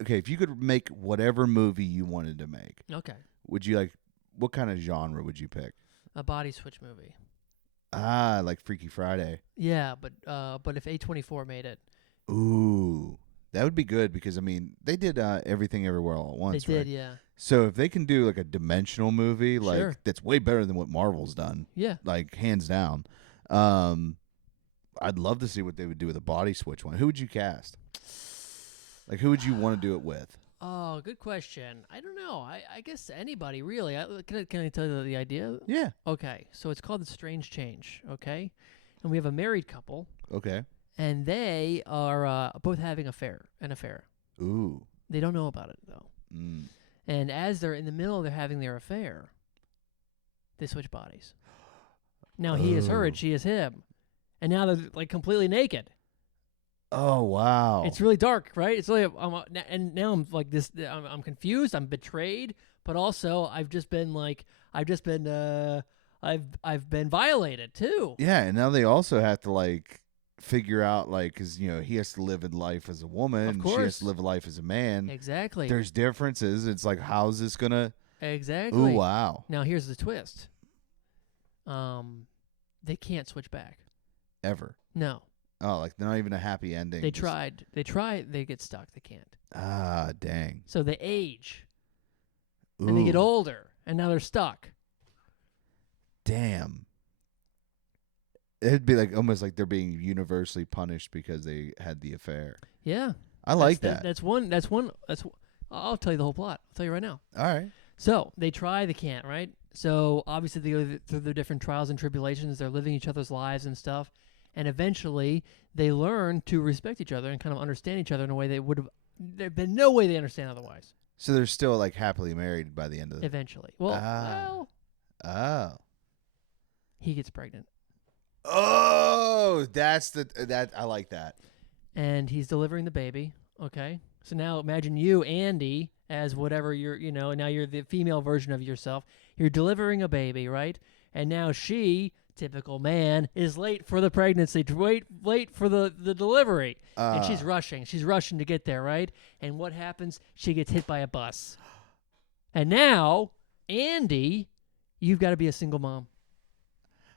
okay, if you could make whatever movie you wanted to make, Okay. would you like? What kind of genre would you pick? A body switch movie. Like Freaky Friday. Yeah, but if A24 made it, Ooh, that would be good because I mean they did Everything Everywhere All at Once. they did. right? Yeah. So if they can do like a dimensional movie, like Sure. that's way better than what Marvel's done, Yeah. like hands down. I'd love to see what they would do with a body switch one. Who would you cast? Like who would you want to do it with? Oh, good question. I don't know. I guess anybody really. Can I tell you the idea? Yeah. Okay, so it's called The Strange Change. Okay, and we have a married couple, Okay. and they are both having an affair. Ooh. They don't know about it though. Mm. And as they're in the middle of having their affair, they switch bodies. Now he is her and she is him, and now they're like completely naked. Oh wow. It's really dark, right? It's really, and now I'm like this. I'm confused. I'm betrayed, but also I've been violated too. Yeah, and now they also have to like figure out like because he has to live in life as a woman, Of and she has course. to live life as a man. Exactly. There's differences. It's like how's this gonna Exactly. Ooh, wow. Now here's the twist. They can't switch back. Ever. No. Oh, like not even a happy ending. They just- tried. They try. They get stuck. They can't. Ah, dang. So they age Ooh, and they get older, and now they're stuck. damn. It'd be like almost like they're being universally punished because they had the affair. Yeah. I like that. That's one. I'll tell you the whole plot. I'll tell you right now. All right. So they try, they can't, right? So obviously they go through their different trials and tribulations. They're living each other's lives and stuff, and eventually they learn to respect each other and kind of understand each other in a way they would have. There'd been no way they understand otherwise. So they're still like happily married by the end of the. Eventually, well, Oh. he gets pregnant, Oh, that I like that. and he's delivering the baby. Okay, so now imagine you, Andy, as whatever you're. Now you're the female version of yourself. You're delivering a baby, right? And now she, typical man, is late for the pregnancy, late for the delivery. And she's rushing. She's rushing to get there, right? And what happens? She gets hit by a bus. And now, Andy, you've got to be a single mom.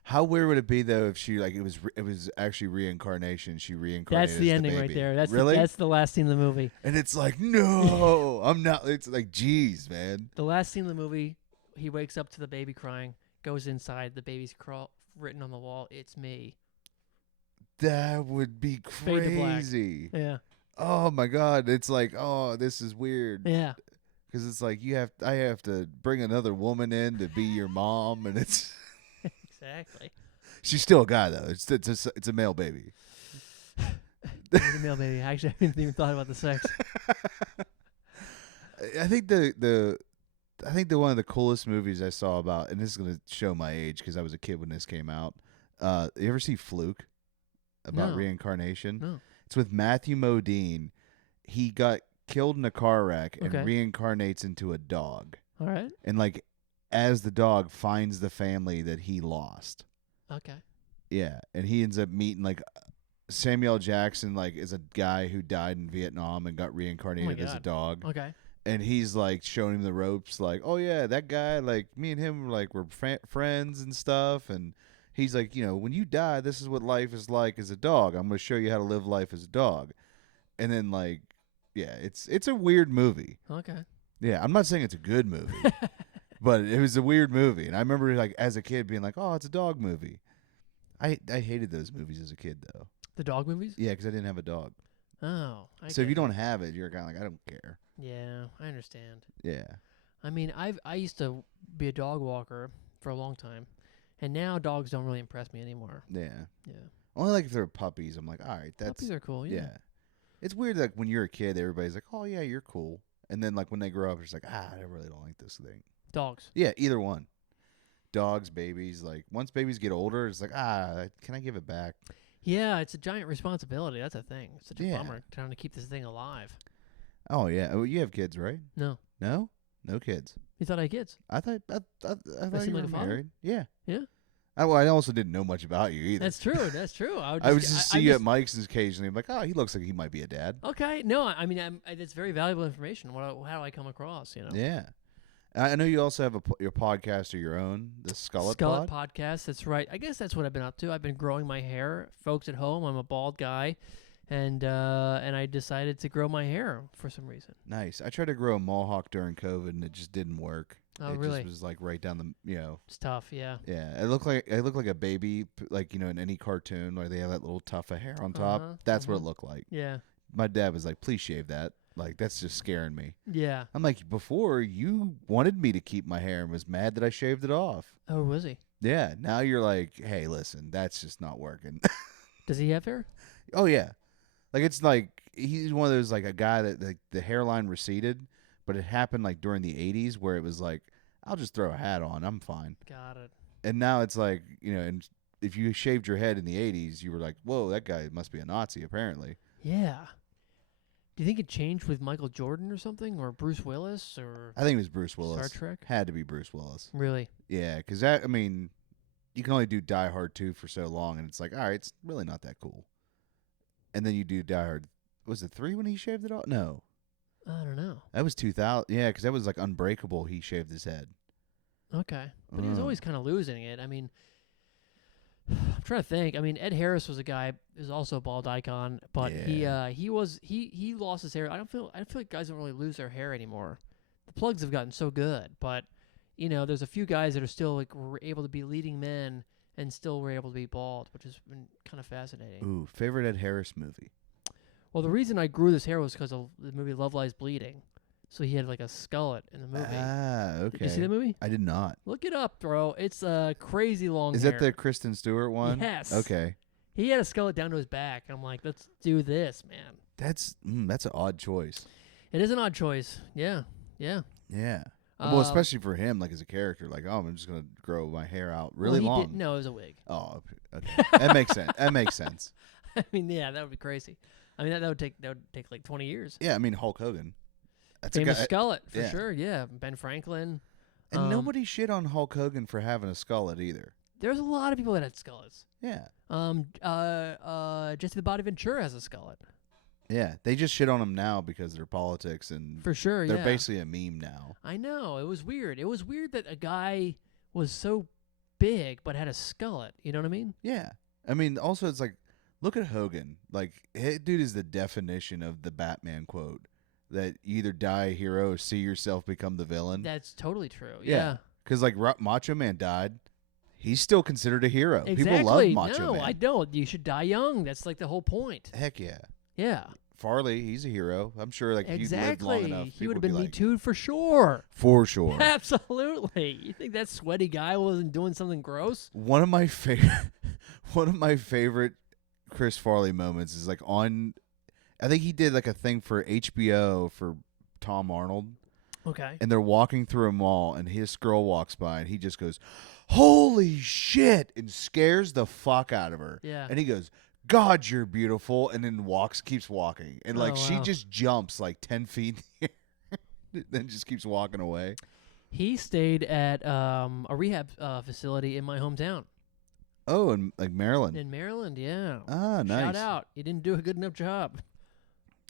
How weird would it be though if she like it was actually reincarnation? She reincarnated. That's the as ending right baby. there. That's really. that's the last scene of the movie. And it's like, no, I'm not. It's like, geez, man. The last scene of the movie, he wakes up to the baby crying, goes inside, the baby's written on the wall, "It's me." That would be Fade to black. crazy. Yeah. Oh my God. It's like, oh, this is weird. Yeah. Because it's like I have to bring another woman in to be your mom, and it's Exactly. she's still a guy though. It's a male baby. The male baby. Actually, I haven't even thought about the sex. I think the one of the coolest movies I saw about, and this is gonna show my age because I was a kid when this came out. You ever see Fluke? About No. reincarnation? No. It's with Matthew Modine. He got killed in a car wreck and Okay. reincarnates into a dog. All right. And like as the dog finds the family that he lost. Okay. Yeah, and he ends up meeting like Samuel Jackson, like is a guy who died in Vietnam and got reincarnated as a God. dog. Okay. And he's like showing him the ropes, like, oh yeah, that guy, like me and him, like we're friends and stuff. And he's like, when you die, this is what life is like as a dog. I'm gonna show you how to live life as a dog. And then like, yeah, it's a weird movie. Okay. Yeah, I'm not saying it's a good movie, but it was a weird movie. And I remember like as a kid being like, oh, it's a dog movie. I hated those movies as a kid though. The dog movies? Yeah, because I didn't have a dog. Oh. So if you don't have it, you're kind of like, I don't care. Yeah, I understand. Yeah. I mean, I used to be a dog walker for a long time, and now dogs don't really impress me anymore. Yeah. Yeah. Only like if they're puppies. I'm like, all right, that's Puppies are cool. yeah. Yeah. It's weird like when you're a kid, everybody's like, oh yeah, you're cool. And then like when they grow up, it's like, I really don't like this thing. Dogs. Yeah, either one. Dogs, babies, like once babies get older, it's like, can I give it back? Yeah, it's a giant responsibility. That's a thing. It's such a Yeah. bummer trying to keep this thing alive. Oh yeah. Oh, you have kids, right? No. No? No kids. You thought I had kids? I thought seem you like were a father? married. Yeah. Yeah. I also didn't know much about you either. That's true. That's true. I would just see you at Mike's occasionally. I'm like, oh, he looks like he might be a dad. Okay. No, I mean, it's very valuable information. How do I come across? Yeah. I know you also have your podcast of your own, the Skullet Podcast. That's right. I guess that's what I've been up to. I've been growing my hair. Folks at home, I'm a bald guy, and I decided to grow my hair for some reason. Nice. I tried to grow a mohawk during COVID, and it just didn't work. Oh, it really? just was like right down the, It's tough. Yeah. Yeah, I look like a baby, like in any cartoon where they have that little tuft of hair on top. That's what it looked like. Yeah. My dad was like, "Please shave that. Like that's just scaring me." Yeah. I'm like, "Before you wanted me to keep my hair and was mad that I shaved it off." Oh, was he? Yeah. Now you're like, "Hey, listen, that's just not working." Does he have hair? Oh yeah, like it's like he's one of those like a guy that like the hairline receded, but it happened like during the '80s where it was like, "I'll just throw a hat on, I'm fine." Got it. And now it's like, and if you shaved your head in the '80s, you were like, "Whoa, that guy must be a Nazi," apparently. Yeah. Do you think it changed with Michael Jordan or something, or Bruce Willis, or I think it was Bruce Willis. Star Trek? Had to be Bruce Willis. Really? Yeah, because you can only do Die Hard 2 for so long, and it's like, all right, it's really not that cool. And then you do Die Hard. Was it 3 when he shaved it off? No. I don't know. That was 2000. Yeah, because that was like Unbreakable. He shaved his head. Okay. But he was always kind of losing it. I mean, I'm trying to think. I mean, Ed Harris was a guy who's also a bald icon, but he lost his hair. I feel like guys don't really lose their hair anymore. The plugs have gotten so good, but you know, there's a few guys that are still like able to be leading men and still were able to be bald, which has been kind of fascinating. Ooh, favorite Ed Harris movie? Well, the reason I grew this hair was because of the movie Love Lies Bleeding. So he had like a skullet in the movie. Ah, okay. Did you see the movie? I did not. Look it up, bro. It's crazy long Is hair. that the Kristen Stewart one? Yes. Okay. He had a skullet down to his back. I'm like, let's do this, man. That's an odd choice. It is an odd choice. Yeah. Yeah. Well, especially for him, like as a character, like, oh, I'm just gonna grow my hair out really long. No, it was a wig. Oh, okay. That makes sense. That makes sense. I mean, yeah, that would be crazy. I mean, that would take like 20 years. Yeah, I mean Hulk Hogan. That's Famous a guy, skullet for yeah. sure. Yeah, Ben Franklin. and nobody shit on Hulk Hogan for having a skullet either. There's a lot of people that had skullets. Yeah. Jesse the Body Ventura has a skullet. Yeah, they just shit on him now because of their politics and For sure, they're yeah. basically a meme now. I know. It was weird. It was weird that a guy was so big but had a skullet. You know what I mean? Yeah. I mean, also it's like, look at Hogan. Like, hey, dude is the definition of the Batman quote that you either die a hero or see yourself become the villain. That's totally true. Yeah. Because like Macho Man died, he's still considered a hero. Exactly. People love Macho No, Man. I don't. You should die young. That's like the whole point. Heck yeah. Yeah. Farley, he's a hero. I'm sure like if you lived long Exactly. enough, He would have people been be Me Too for sure. For sure. Absolutely. You think that sweaty guy wasn't doing something gross? One of my favorite Chris Farley moments is like on, I think he did like a thing for HBO for Tom Arnold, Okay. and they're walking through a mall, and his girl walks by, and he just goes, "Holy shit!" and scares the fuck out of her. Yeah. And he goes, "God, you're beautiful," and then keeps walking, and like Oh, she wow. just jumps like 10 feet in the air, then just keeps walking away. He stayed at a rehab facility in my hometown. Oh, and like Maryland. In Maryland, yeah. Ah, nice. Shout out. You didn't do a good enough job.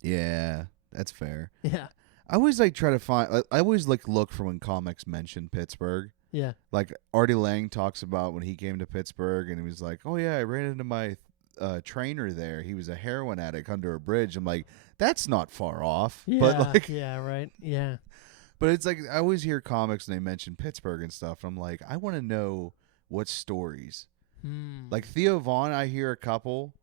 Yeah, that's fair. Yeah. I always like try to find. I always like look for when comics mention Pittsburgh. Yeah. Like Artie Lang talks about when he came to Pittsburgh, and he was like, "Oh yeah, I ran into my trainer there. He was a heroin addict under a bridge." I'm like, that's not far off. Yeah. But like, yeah, right. Yeah. but it's like I always hear comics and they mention Pittsburgh and stuff. And I'm like, I want to know what stories. Like Theo Vaughn, I hear a couple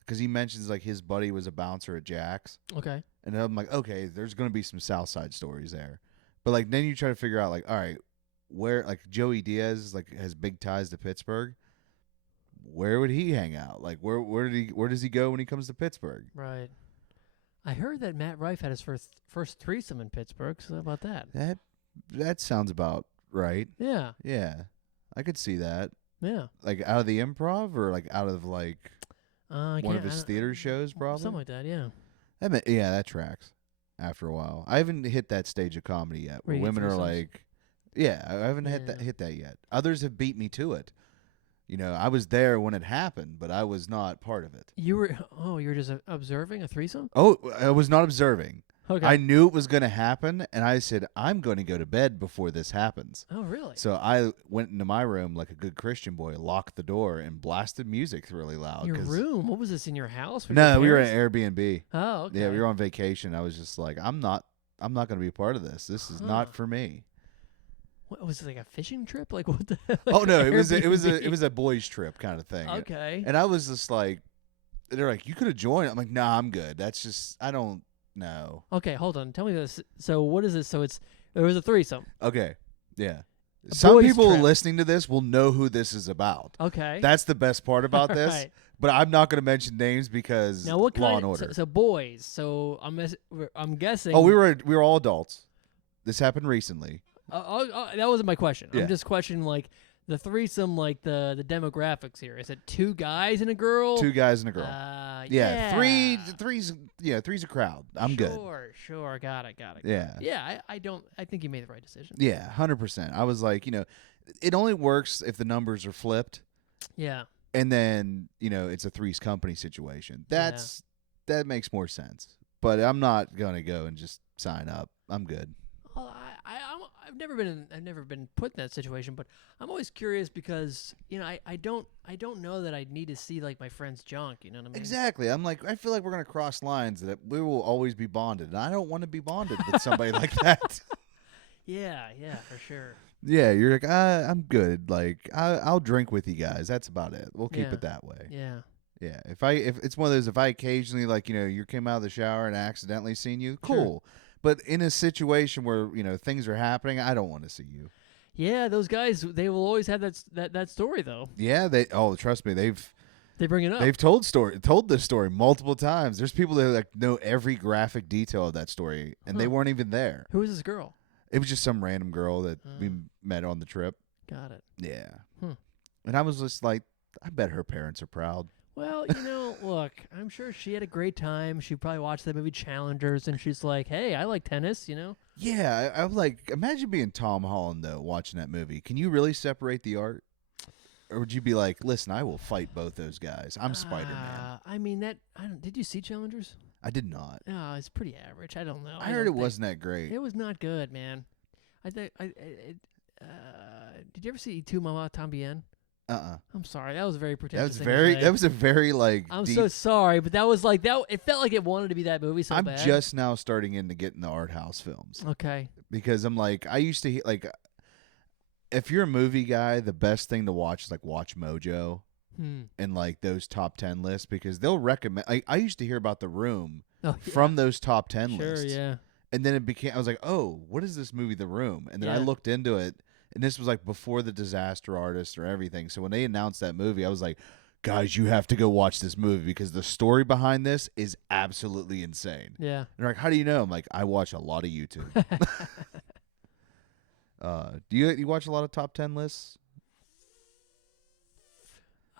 because he mentions like his buddy was a bouncer at Jack's. Okay. And I'm like, okay, there's going to be some South Side stories there. But like then you try to figure out like, all right, where like Joey Diaz like has big ties to Pittsburgh. Where would he hang out? Like where does he go when he comes to Pittsburgh? Right. I heard that Matt Rife had his first threesome in Pittsburgh. So how about that? That sounds about right. Yeah. Yeah. I could see that. Yeah. Like out of the Improv or like out of like one of his theater shows probably? Something like that, yeah. Yeah, that tracks after a while. I haven't hit that stage of comedy yet where Where you get women are threesomes? like, yeah, I haven't hit that yet. Others have beat me to it. You know, I was there when it happened, but I was not part of it. You were just observing a threesome? Oh, I was not observing. Okay. I knew it was going to happen, and I said, I'm going to go to bed before this happens. Oh, really? So I went into my room like a good Christian boy, locked the door, and blasted music really loud. Your room? What was this, in your house? with No, your we were at parents? Airbnb. Oh, okay. Yeah, we were on vacation. I was just like, I'm not going to be a part of this. This is Huh. not for me. What, was it like a fishing trip? Like what the Oh no, it was Airbnb? a boys trip kind of thing. Okay. And I was just like, they're like, you could have joined. I'm like, nah, I'm good. That's just I don't know. Okay, hold on. Tell me this. So what is this? So there was a threesome. Okay, yeah. A Some boys' people trip. listening to this will know who this is about. Okay. That's the best part about this. Right. But I'm not going to mention names because Now what law kind? and order. So boys. So I'm guessing. Oh, we were all adults. This happened recently. That wasn't my question. Yeah. I'm just questioning like the threesome, like the demographics here. Is it 2 guys and a girl? 2 guys and a girl. Yeah. Three's a crowd. I'm good. Sure. Got it. Yeah. Yeah. I think you made the right decision. Yeah, 100%. I was like, it only works if the numbers are flipped, Yeah. and then it's a Three's Company situation. That makes more sense. but I'm not gonna go and just sign up. I'm good. Well, I've never been put in that situation, but I'm always curious because I don't know that I need to see like my friend's junk. You know what I mean? Exactly. I'm like, I feel like we're gonna cross lines that we will always be bonded, and I don't want to be bonded with somebody like that. Yeah, for sure. Yeah, you're like, I'm good. Like, I'll drink with you guys. That's about it. We'll keep it that way. Yeah. Yeah. If it's one of those, if I occasionally like, you came out of the shower and I accidentally seen you, cool. Sure. But in a situation where things are happening, I don't want to see you. Yeah, those guys, they will always have that story though. Yeah, trust me, they bring it up. They've told this story multiple times. There's people that like know every graphic detail of that story, and they weren't even there. Who was this girl? It was just some random girl that we met on the trip. Got it. Yeah. And I was just like, I bet her parents are proud. Well, look, I'm sure she had a great time. She probably watched that movie Challengers, and she's like, hey, I like tennis, Yeah, I'm like, imagine being Tom Holland, though, watching that movie. Can you really separate the art? Or would you be like, listen, I will fight both those guys. I'm Spider-Man. I mean, did you see Challengers? I did not. Oh, it's pretty average. I don't know. I heard it wasn't that great. It was not good, man. Did you ever see Tu Mama Tambien? I'm sorry. That was very pretentious. That was a very like. I'm deep, so sorry, but that was like that. It felt like it wanted to be that movie so bad. I'm just now starting into getting the art house films. Okay. Because I'm like, I used to like, if you're a movie guy, the best thing to watch is like Watch Mojo and like those top 10 lists because they'll recommend. I used to hear about The Room from those top 10 lists. Sure, yeah. And then I was like, oh, what is this movie, The Room? And then I looked into it. And this was like before The Disaster Artist or everything. So when they announced that movie, I was like, guys, you have to go watch this movie because the story behind this is absolutely insane. Yeah. And they're like, how do you know? I'm like, I watch a lot of YouTube. Do you watch a lot of top 10 lists?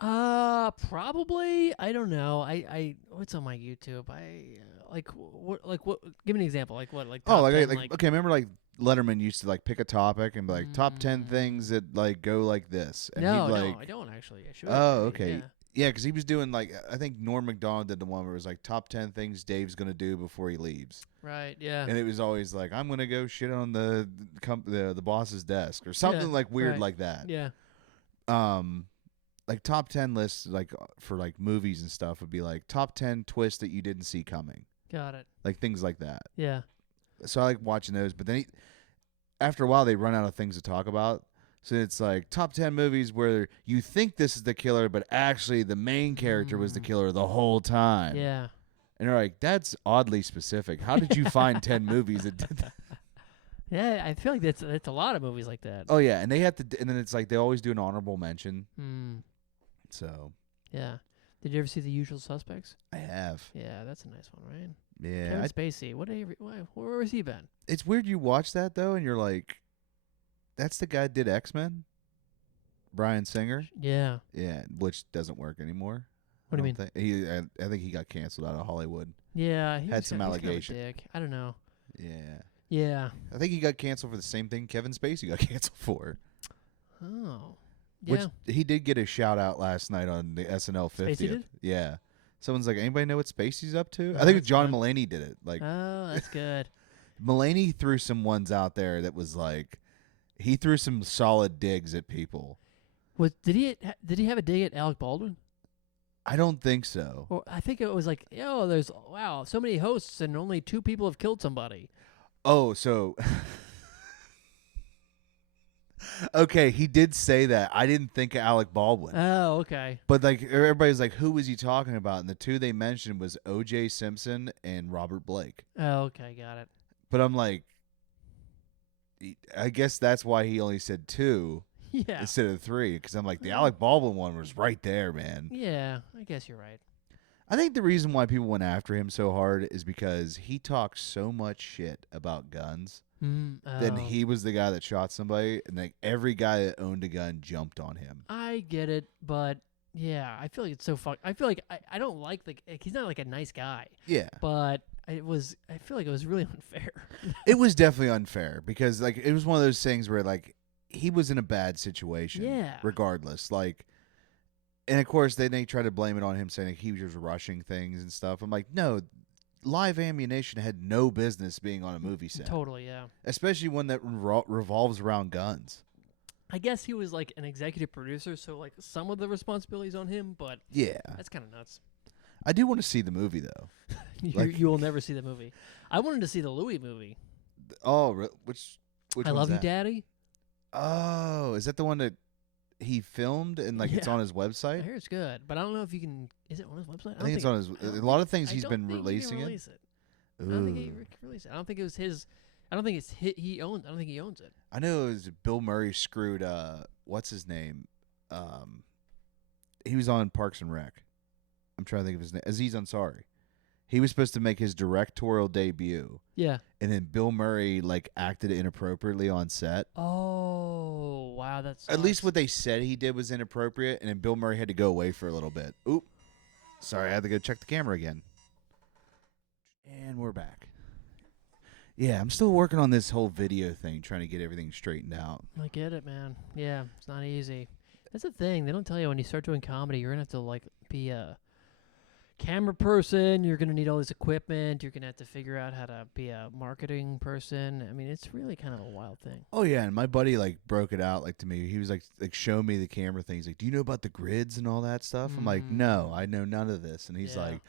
Probably. I don't know. I what's on my YouTube? What? Give me an example. Like what? Like top 10, okay. Remember like Letterman used to like pick a topic and be like top 10 things that like go like this. And no, like, no, I don't actually. I should. Oh, okay. Yeah, because he was doing like I think Norm Macdonald did the one where it was like top 10 things Dave's gonna do before he leaves. Right. Yeah. And it was always like I'm gonna go shit on the boss's desk or something like weird like that. Yeah. Like top 10 lists like for like movies and stuff would be like top 10 twists that you didn't see coming. Got it. Like things like that. Yeah. So I like watching those, but then after a while they run out of things to talk about. So it's like top 10 movies where you think this is the killer, but actually the main character was the killer the whole time. Yeah. And they're like, that's oddly specific. How did you find 10 movies that did that? Yeah, I feel like that's a lot of movies like that. Oh yeah, and they have to, and then it's like they always do an honorable mention. So. Yeah. Did you ever see The Usual Suspects? I have. Yeah, that's a nice one, right? Yeah. Kevin Spacey. Where has he been? It's weird you watch that though, and you're like, that's the guy that did X-Men? Brian Singer? Yeah. Yeah, which doesn't work anymore. What do you mean? I think he got canceled out of Hollywood. Yeah. He had some allegations. Kind of a dick. I don't know. Yeah. Yeah. I think he got canceled for the same thing Kevin Spacey got canceled for. Oh. Yeah. Which he did get a shout out last night on the SNL 50th. Spacey did? Yeah. Someone's like, anybody know what Spacey's up to? I think John Mulaney did it. Like, oh, that's good. Mulaney threw some ones out there that was like, he threw some solid digs at people. Did he have a dig at Alec Baldwin? I don't think so. Or I think it was like, there's so many hosts and only 2 people have killed somebody. Oh, so okay, he did say that. I didn't think of Alec Baldwin. Oh, okay. But like everybody's like, who was he talking about? And the 2 they mentioned was O.J. Simpson and Robert Blake. Oh, okay, got it. But I'm like, I guess that's why he only said 2 instead of 3. Because I'm like, the Alec Baldwin one was right there, man. Yeah, I guess you're right. I think the reason why people went after him so hard is because he talked so much shit about guns. Then he was the guy that shot somebody, and like every guy that owned a gun jumped on him. I get it, but yeah, I feel like it's so I feel like I don't like he's not like a nice guy. Yeah, but I feel like it was really unfair. It was definitely unfair because like it was one of those things where like he was in a bad situation. Yeah. Regardless, like, and of course then they try to blame it on him saying like, he was just rushing things and stuff. I'm like, no, live ammunition had no business being on a movie set. Totally, yeah. Especially one that revolves around guns. I guess he was like an executive producer, so like some of the responsibilities on him, but Yeah. that's kind of nuts. I do want to see the movie, though. You will never see the movie. I wanted to see the Louis movie. Oh, which I one's Love You, that? Daddy. Oh, is that the one that he filmed and like it's Yeah. on his I website? hear it's good, but I don't know if you can. Is it on his website? I think it's on his. A lot of things he's been releasing releasing it. Release it. I don't think he can release it. I don't think it was his. I don't think it's he owns. I don't think he owns it. I know it was Bill Murray screwed. What's his name? He was on Parks and Rec. I'm trying to think of his name. Aziz Ansari. He was supposed to make his directorial debut. Yeah. And then Bill Murray like acted inappropriately on set. Oh wow, that's At least what they said he did was inappropriate, and then Bill Murray had to go away for a little bit. Oop. Sorry, I had to go check the camera again. And we're back. Yeah, I'm still working on this whole video thing, trying to get everything straightened out. I get it, man. Yeah, it's not easy. That's the thing. They don't tell you when you start doing comedy, you're gonna have to like be a camera person. You're gonna need all this equipment. You're gonna have to figure out how to be a marketing person. I mean, it's really kind of a wild thing. Oh yeah, and my buddy like broke it out like to me. He was like show me the camera thing. He's like, "Do you know about the grids and all that stuff?" I'm like, "No, I know none of this." And he's like,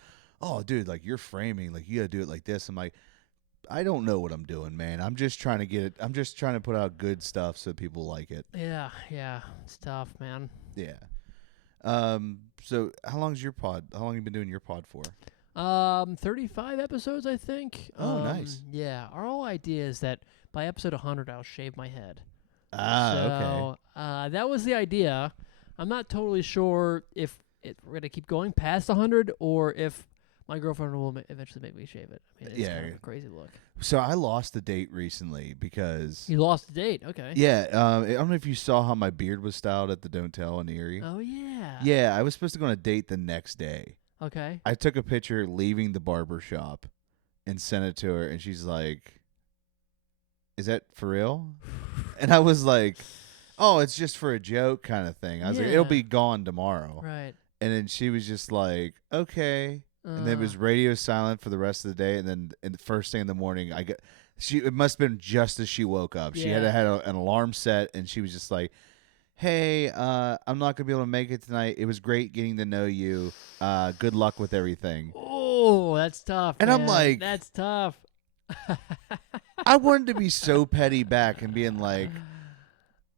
"Oh, dude, like you're framing, like you gotta do it like this." I'm like, I don't know what I'm doing, man. I'm just trying to get it. I'm just trying to put out good stuff so people like it. Yeah, it's tough, man. Yeah. So how long's your pod? How long have you been doing your pod for? 35 episodes, I think. Oh, nice. Yeah, our whole idea is that by episode 100, I'll shave my head. Okay. That was the idea. I'm not totally sure if we're gonna keep going past 100 or if my girlfriend will eventually make me shave it. I mean, it's kind of a crazy look. So I lost a date recently because You lost a date. Okay. yeah. I don't know if you saw how my beard was styled at the Don't Tell in Erie. Oh yeah. Yeah, I was supposed to go on a date the next day. Okay. I took a picture leaving the barber shop and sent it to her, and she's like, "Is that for real?" And I was like, "Oh, it's just for a joke kind of thing." I was like, "It'll be gone tomorrow." Right. And then she was just like, "Okay." And then it was radio silent for the rest of the day. And then the first thing in the morning, it must have been just as she woke up. She had an alarm set, and she was just like, "Hey, I'm not gonna be able to make it tonight. It was great getting to know you. Good luck with everything." Oh, that's tough. And man. I'm like, that's tough. I wanted to be so petty back and being like,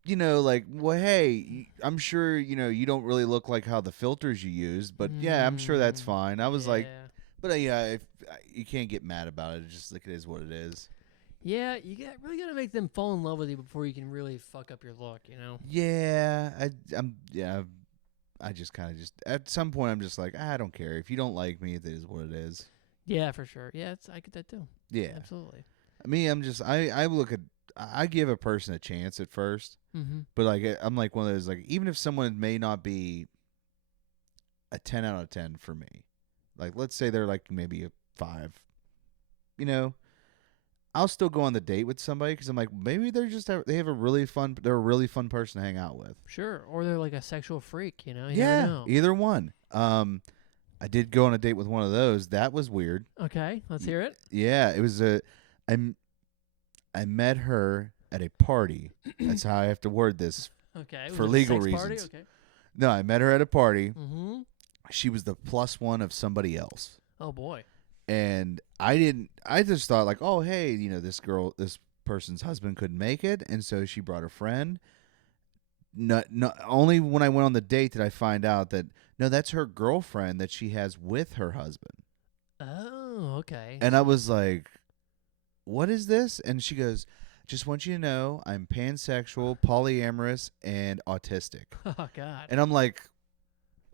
like, well, hey, I'm sure, you don't really look like how the filters you used, but yeah, I'm sure that's fine. I was like, but yeah, you can't get mad about it. It's just like it is what it is. Yeah, you really gotta make them fall in love with you before you can really fuck up your look, Yeah, I just kind of at some point I'm just like, I don't care if you don't like me. It is what it is. Yeah, for sure. Yeah, I get that too. Yeah, absolutely. I give a person a chance at first, but like I'm like one of those like even if someone may not be a 10 out of 10 for me, like let's say they're like maybe a 5, I'll still go on the date with somebody because I'm like maybe they're a really fun person to hang out with. Sure, or they're like a sexual freak, You never know. Either one. I did go on a date with one of those. That was weird. Okay, let's hear it. Yeah, it was I met her at a party. That's how I have to word this. Okay. For legal sex reasons. Party? Okay. No, I met her at a party. Mm-hmm. She was the +1 of somebody else. Oh boy. And I just thought like, oh hey, this person's husband couldn't make it, and so she brought her friend. Not only when I went on the date did I find out that no, that's her girlfriend that she has with her husband. Oh, okay. And I was like, what is this? And she goes, just want you to know I'm pansexual, polyamorous, and autistic. Oh, God. And I'm like,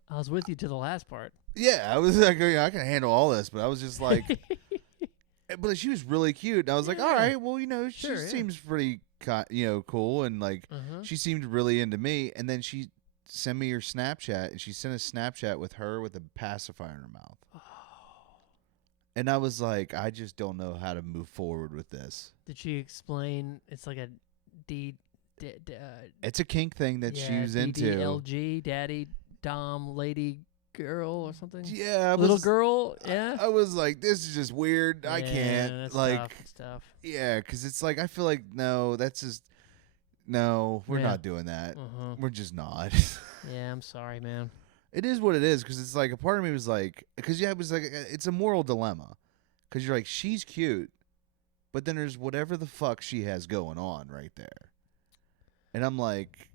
I was with you to the last part. Yeah, I was like, I can handle all this, but I was just like, but she was really cute. And I was like, all right, well, she seems pretty, cool. And like, she seemed really into me. And then she sent me her Snapchat, and she sent a Snapchat with her with a pacifier in her mouth. Oh. And I was like, I just don't know how to move forward with this. Did she explain it's like a it's a kink thing that she was into. DDLG, daddy, dom, lady, girl or something. Yeah, Little girl. Yeah. I was like, this is just weird. I can't. That's Like, tough. It's tough. yeah, because it's like I feel like no, that's just no. We're Yeah. not doing that. We're just not. Yeah, I'm sorry, man. It is what it is because it's like a part of me was like, because yeah, it was like it's a moral dilemma because you're like she's cute, but then there's whatever the fuck she has going on right there, and I'm like,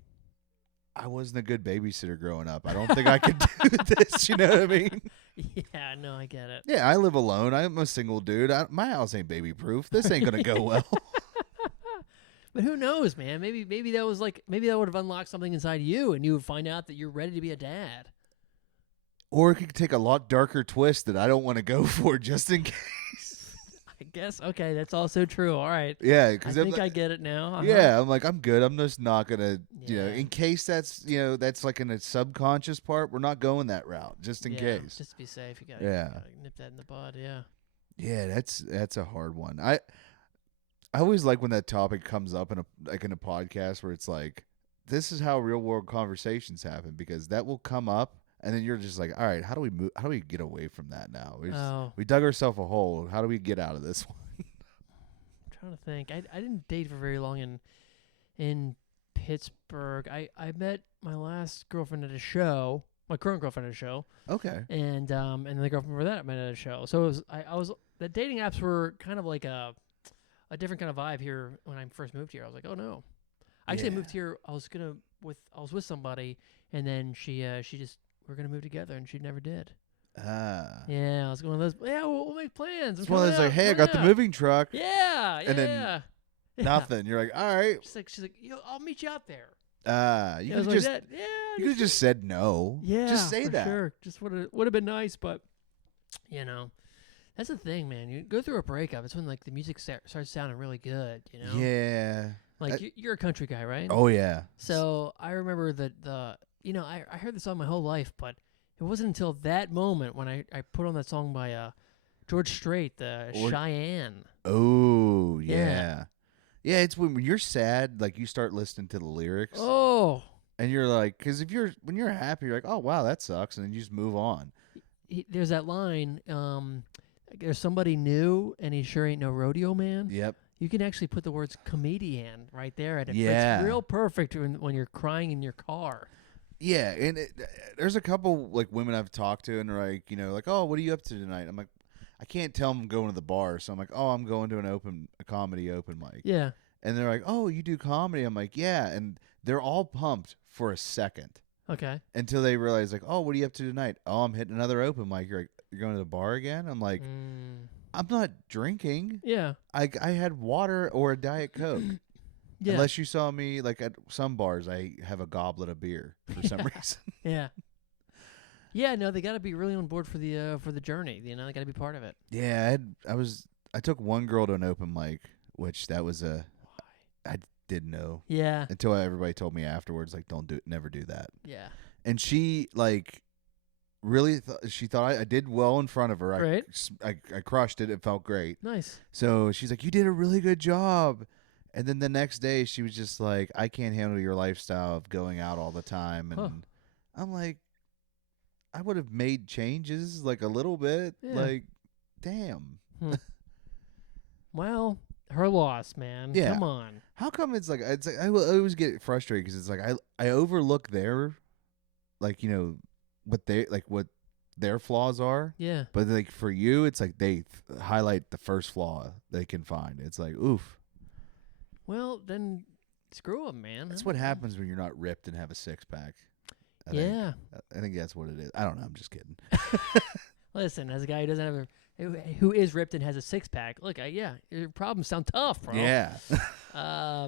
I wasn't a good babysitter growing up. I don't think I could do this. You know what I mean? Yeah, no, I get it. Yeah, I live alone. I'm a single dude. My house ain't baby proof. This ain't gonna go well. But who knows, man? Maybe that was like maybe that would have unlocked something inside you, and you would find out that you're ready to be a dad. Or it could take a lot darker twist that I don't want to go for just in case. I guess. Okay, that's also true. All right. Yeah, I because think I get it now. Uh-huh. yeah, I'm like I'm good. I'm just not gonna, Yeah. in case that's that's like in a subconscious part. We're not going that route just in case. Just to be safe, you Yeah. gotta nip that in the bud. Yeah. Yeah, that's a hard one. I always like when that topic comes up in a podcast where it's like, this is how real world conversations happen because that will come up. And then you're just like, all right, how do we move? How do we get away from that now? We dug ourselves a hole. How do we get out of this one? I'm trying to think. I didn't date for very long in Pittsburgh. I met my last girlfriend at a show. My current girlfriend at a show. Okay. And the girlfriend before that I met at a show. So it was I was the dating apps were kind of like a different kind of vibe here when I first moved here. I was like, oh no. Actually, I moved here. I was with somebody, and then she just. We're gonna move together, and she never did. Yeah, I was going to those. Yeah, we'll make plans. It's one of those like, hey, I got the moving truck. Yeah, and then nothing. You're like, all right. She's like, I'll meet you out there. You could just you could just said no. Yeah, just say that. Sure, just would have been nice, but that's the thing, man. You go through a breakup. It's when like the music starts sounding really good. Yeah. Like you're a country guy, right? Oh yeah. So I remember that I heard the song my whole life, but it wasn't until that moment when I put on that song by George Strait, Cheyenne. Oh, yeah. Yeah, it's when you're sad, like you start listening to the lyrics. Oh. And you're like, because when you're happy, you're like, oh, wow, that sucks. And then you just move on. There's that line, there's somebody new and he sure ain't no rodeo man. Yep. You can actually put the words comedian right there. And yeah. It's real perfect when you're crying in your car. Yeah, and there's a couple like women I've talked to, and they're like, oh, what are you up to tonight? I'm like, I can't tell them I'm going to the bar, so I'm like, oh, I'm going to a comedy open mic. Yeah, and they're like, oh, you do comedy? I'm like, yeah, and they're all pumped for a second. Okay. Until they realize like, oh, what are you up to tonight? Oh, I'm hitting another open mic. You're like, you're going to the bar again? I'm like, I'm not drinking. Yeah. I had water or a Diet Coke. Yeah. Unless you saw me, like at some bars, I have a goblet of beer for some reason. Yeah. Yeah, no, they got to be really on board for the journey. They got to be part of it. Yeah, I took one girl to an open mic, which that was I didn't know. Yeah. Until everybody told me afterwards, like, never do that. Yeah. And she like really she thought I did well in front of her. Right. I crushed it. It felt great. Nice. So she's like, you did a really good job. And then the next day, she was just like, I can't handle your lifestyle of going out all the time. And I'm like, I would have made changes like a little bit. Yeah. Like, damn. Well, her loss, man. Yeah. Come on. How come it's like I always get frustrated because it's like I overlook their, like, what their flaws are. Yeah. But like for you, it's like they highlight the first flaw they can find. It's like, oof. Well, then screw them, man. That's what happens when you're not ripped and have a six-pack. I think that's what it is. I don't know. I'm just kidding. Listen, as a guy who is ripped and has a six-pack, look, your problems sound tough, bro. Yeah.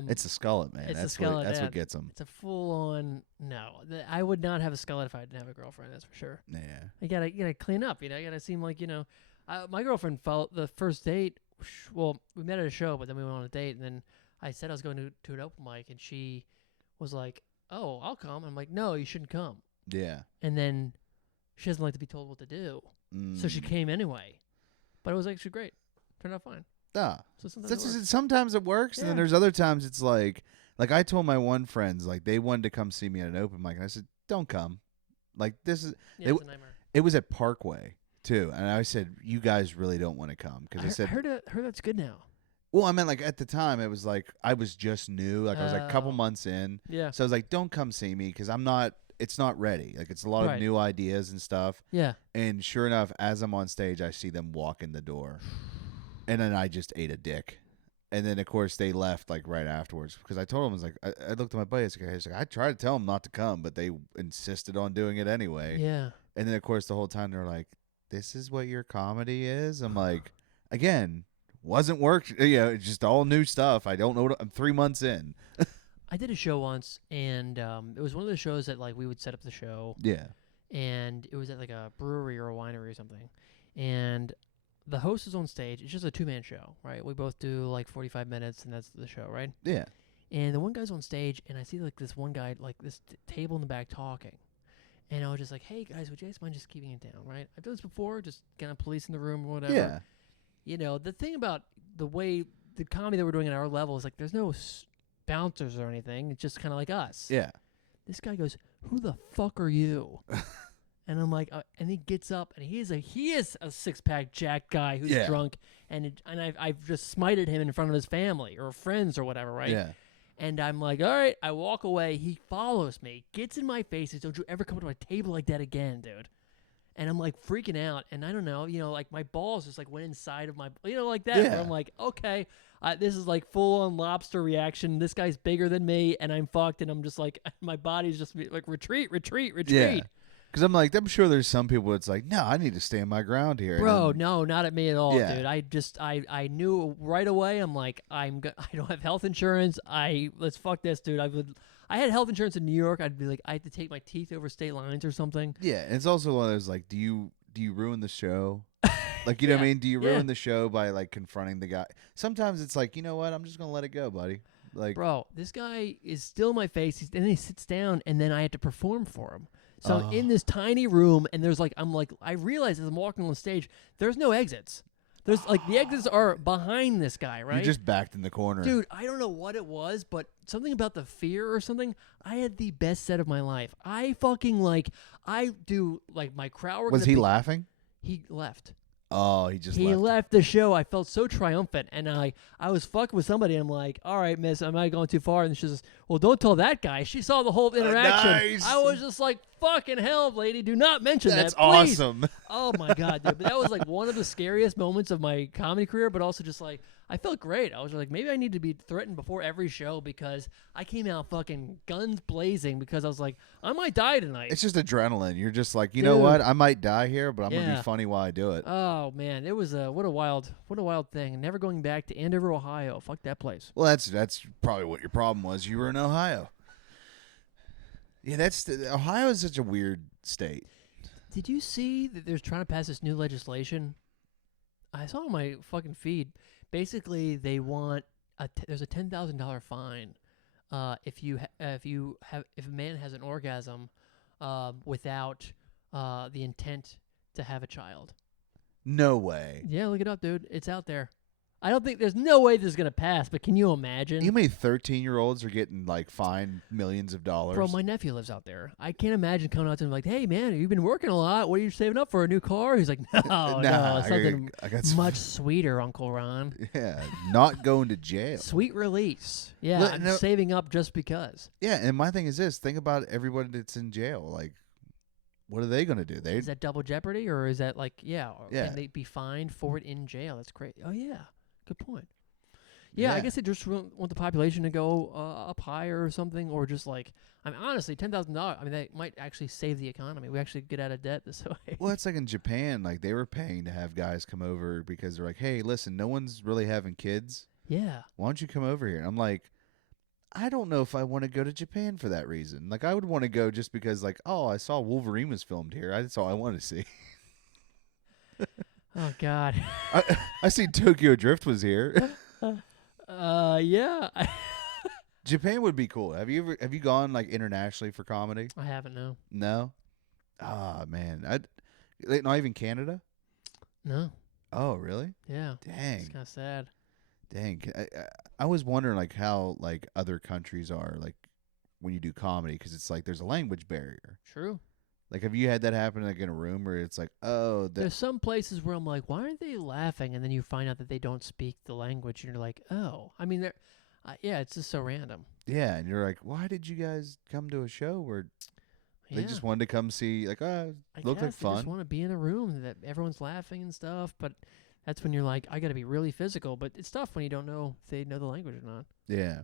It's a skullet, man. That's what gets them. It's a full-on no. I would not have a skullet if I didn't have a girlfriend. That's for sure. Yeah. You gotta clean up. You gotta seem like my girlfriend felt the first date. Well, we met at a show, but then we went on a date, and then I said I was going to an open mic, and she was like, oh, I'll come. I'm like, no, you shouldn't come. Yeah. And then she doesn't like to be told what to do. So she came anyway. But it was actually great. Turned out fine. So sometimes sometimes it works, and then there's other times it's like I told my one friends, like, they wanted to come see me at an open mic, and I said, don't come. Like, this is... it's a nightmare. It was at Parkway too, and I said, "You guys really don't want to come," because I said, heard that's good now. Well, I mean, like at the time, it was like I was just new, like I was like a couple Oh. months in, Yeah. so I was like, "Don't come see me," because I'm not. It's not ready. Like it's a lot of Right. new ideas and stuff. Yeah. And sure enough, as I'm on stage, I see them walk in the door, and then I just ate a dick. And then of course they left like right afterwards because I told them, I was like, I looked at my buddy, I was like, I tried to tell them not to come, but they insisted on doing it anyway. Yeah. And then of course the whole time they're like, "This is what your comedy is." I'm like, again, wasn't worked. It's just all new stuff. I don't know. I'm 3 months in. I did a show once, and it was one of the shows that like we would set up the show, Yeah. and it was at like a brewery or a winery or something, and the host is on stage. It's just a 2-man show, right? We both do like 45 minutes, and that's the show, right? Yeah. And the one guy's on stage, and I see like this one guy, like this table in the back talking. And I was just like, "Hey guys, would you guys mind just keeping it down, right? I've done this before, just kind of policing the room or whatever." Yeah. You know, the thing about the way the comedy that we're doing at our level is like there's no bouncers or anything. It's just kind of like us. Yeah. This guy goes, "Who the fuck are you?" And I'm like, and he gets up, and he is a 6-pack jack guy who's Yeah. drunk, and I've just smited him in front of his family or friends or whatever, right? Yeah. And I'm like, all right, I walk away. He follows me, gets in my face, says, "Don't you ever come to my table like that again, dude." And I'm like freaking out, and I don't know, like my balls just like went inside of my, like that. Yeah. Where I'm like, okay, this is like full on lobster reaction. This guy's bigger than me, and I'm fucked, and I'm just like, my body's just like retreat. Yeah. Because I'm sure there's some people that's like, no, I need to stand my ground here. Bro, And no, not at me at all, Yeah. dude. I knew right away. I'm like, I don't have health insurance. Let's fuck this, dude. I had health insurance in New York. I'd be like, I had to take my teeth over state lines or something. Yeah, and it's also one of those like, do you ruin the show? Like, you know what I Yeah, mean? Do you yeah. ruin the show by like confronting the guy? Sometimes it's like, you know what? I'm just gonna let it go, buddy. Like, Bro, this guy is still in my face. Then he sits down, and then I had to perform for him. So I'm in this tiny room, and I realize as I'm walking on stage, there's no exits. There's like the exits are behind this guy, right? you're just backed in the corner. Dude, I don't know what it was, but something about the fear or something. I had the best set of my life. I do like my crowd work. Was he laughing? He left. Oh, he just He left. left the show. I felt so triumphant, and I was fucking with somebody. And I'm like, all right, miss, am I going too far? And she says, well, don't tell that guy. She saw the whole interaction. Nice. I was just like, fucking hell, lady, do not mention That's that, please. awesome. Oh my god, dude! But that was like one of the scariest moments of my comedy career. But also just like I felt great. I was like, maybe I need to be threatened before every show because I came out fucking guns blazing because I was like, I might die tonight. It's just adrenaline. You're just like, you know Dude. what? I might die here, but I'm gonna Yeah. be funny while I do it. Oh man, it was what a wild thing. Never going back to Andover, Ohio. Fuck that place. Well, that's probably what your problem was. You were in Ohio. Yeah, Ohio is such a weird state. Did you see that they're trying to pass this new legislation? I saw on my fucking feed. Basically, they want there's a $10,000 fine if a man has an orgasm without the intent to have a child. No way. Yeah, look it up, dude. It's out there. I don't think there's no way this is gonna pass, but can you imagine? You know how many 13-year-olds are getting like fined millions of dollars? Bro, my nephew lives out there. I can't imagine coming out to him like, "Hey, man, you've been working a lot. What are you saving up for? A new car?" He's like, "No, no, it's something I got some, much sweeter, Uncle Ron. Yeah, not going to jail. Sweet release. Yeah, Look, I'm no- saving up just because." Yeah, and my thing is this: think about everybody that's in jail. Like, what are they going to do? Is that double jeopardy, or is that like, or Yeah. can they be fined for it in jail? That's great. Oh yeah, good point. Yeah, I Yeah. guess they just want the population to go up higher or something, or just like, I mean, honestly, $10,000. I mean, that might actually save the economy. We actually get out of debt this way. Well, it's like in Japan, like they were paying to have guys come over because they're like, "Hey, listen, no one's really having kids. Yeah. Why don't you come over here?" And I'm like, I don't know if I want to go to Japan for that reason. Like, I would want to go just because, like, oh, I saw Wolverine was filmed here. That's all I wanted to see. Oh God. I see Tokyo Drift was here. Yeah. Japan would be cool. Have you gone like internationally for comedy? I haven't, no. No. Ah, man. Not even Canada. No. Oh, really? Yeah. It's Dang. kind of sad. Dang. I was wondering like how like other countries are like when you do comedy because it's like there's a language barrier. True. Like, have you had that happen like in a room where it's like, oh, There's some places where I'm like, why aren't they laughing? And then you find out that they don't speak the language, and you're like, oh. I mean, yeah, it's just so random. yeah, and you're like, why did you guys come to a show where they Yeah. just wanted to come see, like, oh, I looked like guess they just fun? want to be in a room that everyone's laughing and stuff, but that's when you're like, I got to be really physical. But it's tough when you don't know if they know the language or not. Yeah.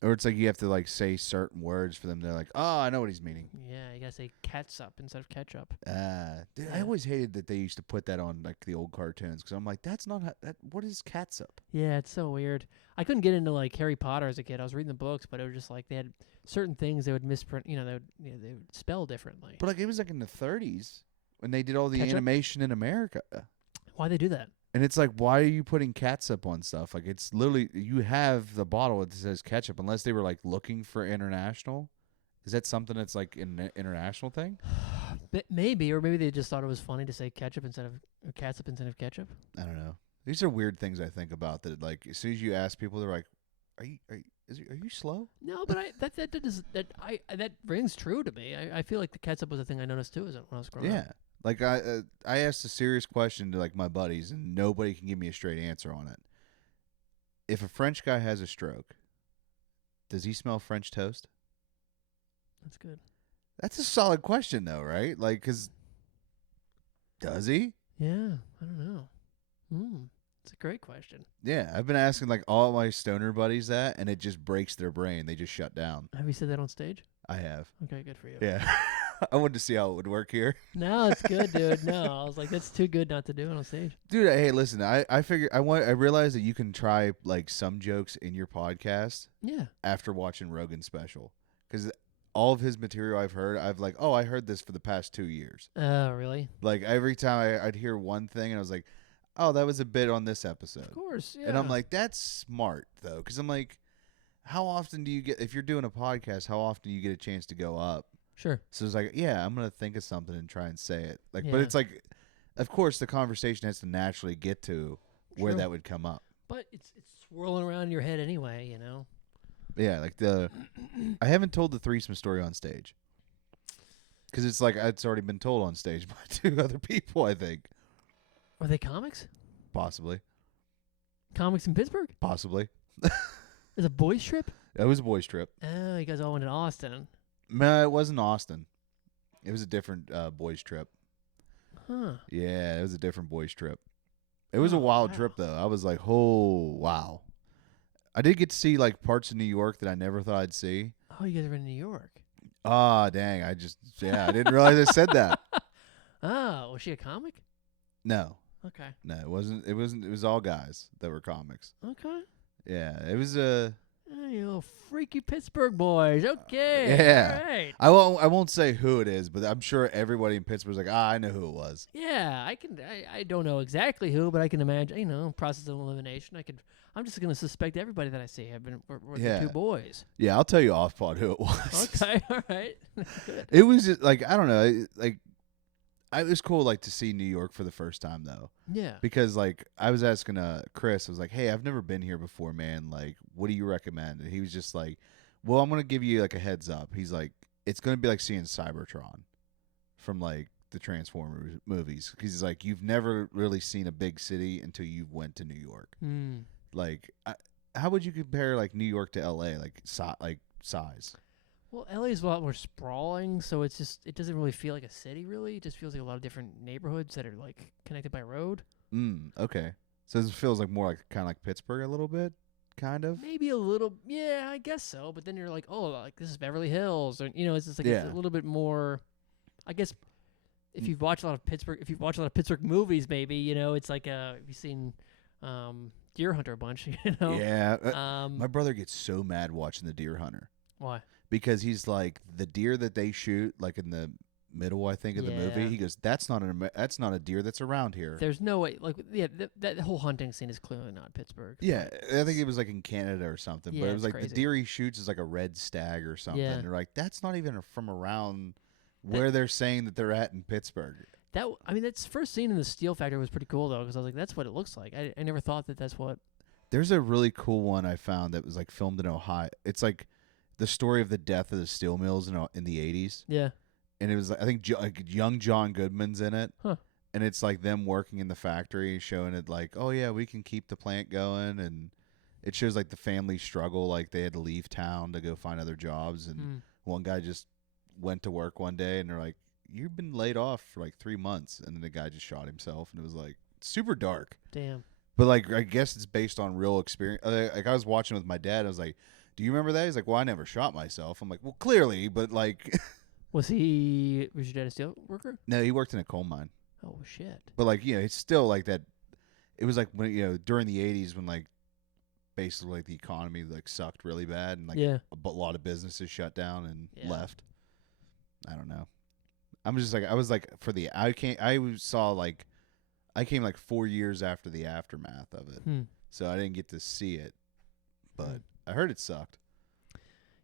Or it's like you have to like say certain words for them. They're like, oh, I know what he's meaning. Yeah, you got to say catsup instead of ketchup. Dude, I Yeah. always hated that they used to put that on like the old cartoons because I'm like, that's not what is catsup? Yeah, it's so weird. I couldn't get into like Harry Potter as a kid. I was reading the books, but it was just like they had certain things they would misprint. They would spell differently. But like it was like in the 30s when they did all the Ketchup? animation in America. Why they do that? And it's like, why are you putting catsup on stuff? Like, it's literally, you have the bottle that says ketchup, unless they were like looking for international. Is that something that's like an international thing? Maybe, or maybe they just thought it was funny to say ketchup instead of or catsup instead of ketchup. I don't know. These are weird things I think about that. Like, as soon as you ask people, they're like, are you slow? No, but that rings true to me. I feel like the ketchup was a thing I noticed too, when I was growing up. Yeah. Like, I asked a serious question to like my buddies, and nobody can give me a straight answer on it. If a French guy has a stroke, does he smell French toast? That's good. That's a solid question, though, right? Like, 'cause does he? Yeah, I don't know. It's a great question. Yeah, I've been asking like all my stoner buddies that, and it just breaks their brain. They just shut down. Have you said that on stage? I have. Okay, good for you. Yeah. I wanted to see how it would work here. No, it's good, dude. No, I was like, that's too good not to do it on stage. Dude, hey, listen, I figure I realized that you can try like some jokes in your podcast Yeah. after watching Rogan's special. Because all of his material I've heard, I've like, oh, I heard this for the past 2 years. Oh, really? Like every time I'd hear one thing and I was like, oh, that was a bit on this episode. Of course, yeah. And I'm like, that's smart though. Because I'm like, how often do you get, if you're doing a podcast, how often do you get a chance to go up? Sure. So it's like, yeah, I'm gonna think of something and try and say it. Like, but Yeah. it's like, of course, the conversation has to naturally get to where Sure. that would come up. But it's swirling around in your head anyway, you know? Yeah, like I haven't told the threesome story on stage because it's like it's already been told on stage by 2 other people. I think Are they comics? possibly, Comics in Pittsburgh? possibly. Is a boys trip? It was a boys' trip. Oh, you guys all went to Austin. No, it wasn't Austin. It was a different boys' trip. Huh. Yeah, it was a different boys' trip. It was a Oh, wild wow. trip though. I was like, oh wow. I did get to see like parts of New York that I never thought I'd see. Oh, you guys are in New York. Ah, dang. I didn't realize I said that. Oh, was she a comic? No, Okay. it wasn't. It was all guys that were comics. Okay. Yeah, it was a. You little freaky Pittsburgh boys. Okay. Yeah. All right. I won't say who it is, but I'm sure everybody in Pittsburgh's like, I know who it was. Yeah, I don't know exactly who, but I can imagine, process of elimination. I'm just going to suspect everybody that I see. We're Yeah. the 2 boys. Yeah, I'll tell you off pod who it was. Okay. All right. Good. It was just, like, I don't know, it was cool like to see New York for the first time though, Yeah. because like I was asking Chris, I was like, hey, I've never been here before, man. Like, what do you recommend? And he was just like, well, I'm gonna give you like a heads up. He's like, it's gonna be like seeing Cybertron from like the Transformers movies. He's like, you've never really seen a big city until you went to New York. Hmm. Like, how would you compare like New York to L.A. like size? Well, LA is a lot more sprawling, so it doesn't really feel like a city, really. It just feels like a lot of different neighborhoods that are, like, connected by road. Okay. So it feels like more like kind of like Pittsburgh a little bit, kind of. Maybe a little, yeah, I guess so. But then you're like, oh, like, this is Beverly Hills. Or, it's just like it's Yeah. a little bit more, I guess, if you've watched a lot of Pittsburgh movies, maybe, it's like, you've seen Deer Hunter a bunch, Yeah. Um, My brother gets so mad watching the Deer Hunter why? because he's like, the deer that they shoot like in the middle, I think, of the movie. Yeah. He goes, that's not a deer that's around here. There's no way, like, yeah, that whole hunting scene is clearly not Pittsburgh. Yeah, I think it was like in Canada or something. Yeah, But it was it's like the crazy. deer he shoots is like a red stag or something. Yeah. They're like, that's not even from around where they're saying that they're at in Pittsburgh. That's first scene in the Steel Factory was pretty cool though, because I was like, that's what it looks like. I never thought that's what. There's a really cool one I found that was like filmed in Ohio. It's like the story of the death of the steel mills in the 80s. Yeah. and it was I think like young John Goodman's in it. Huh. And it's like them working in the factory, showing it like, oh yeah, we can keep the plant going, and it shows like the family struggle, like they had to leave town to go find other jobs, and one guy just went to work one day, and they're like, you've been laid off for like 3 months, and then the guy just shot himself, and it was like super dark. Damn. But like I guess it's based on real experience. Like I was watching with my dad, I was like, do you remember that? He's like, well, I never shot myself. I'm like, well, clearly, but like, Was your dad a steel worker? no, he worked in a coal mine. Oh shit. But like, it's still like that. It was like when during the 80s when like basically like the economy like sucked really bad, and like a lot of businesses shut down and left. I don't know. I'm just like, I was like, I came like 4 years after the aftermath of it, so I didn't get to see it, but I heard it sucked.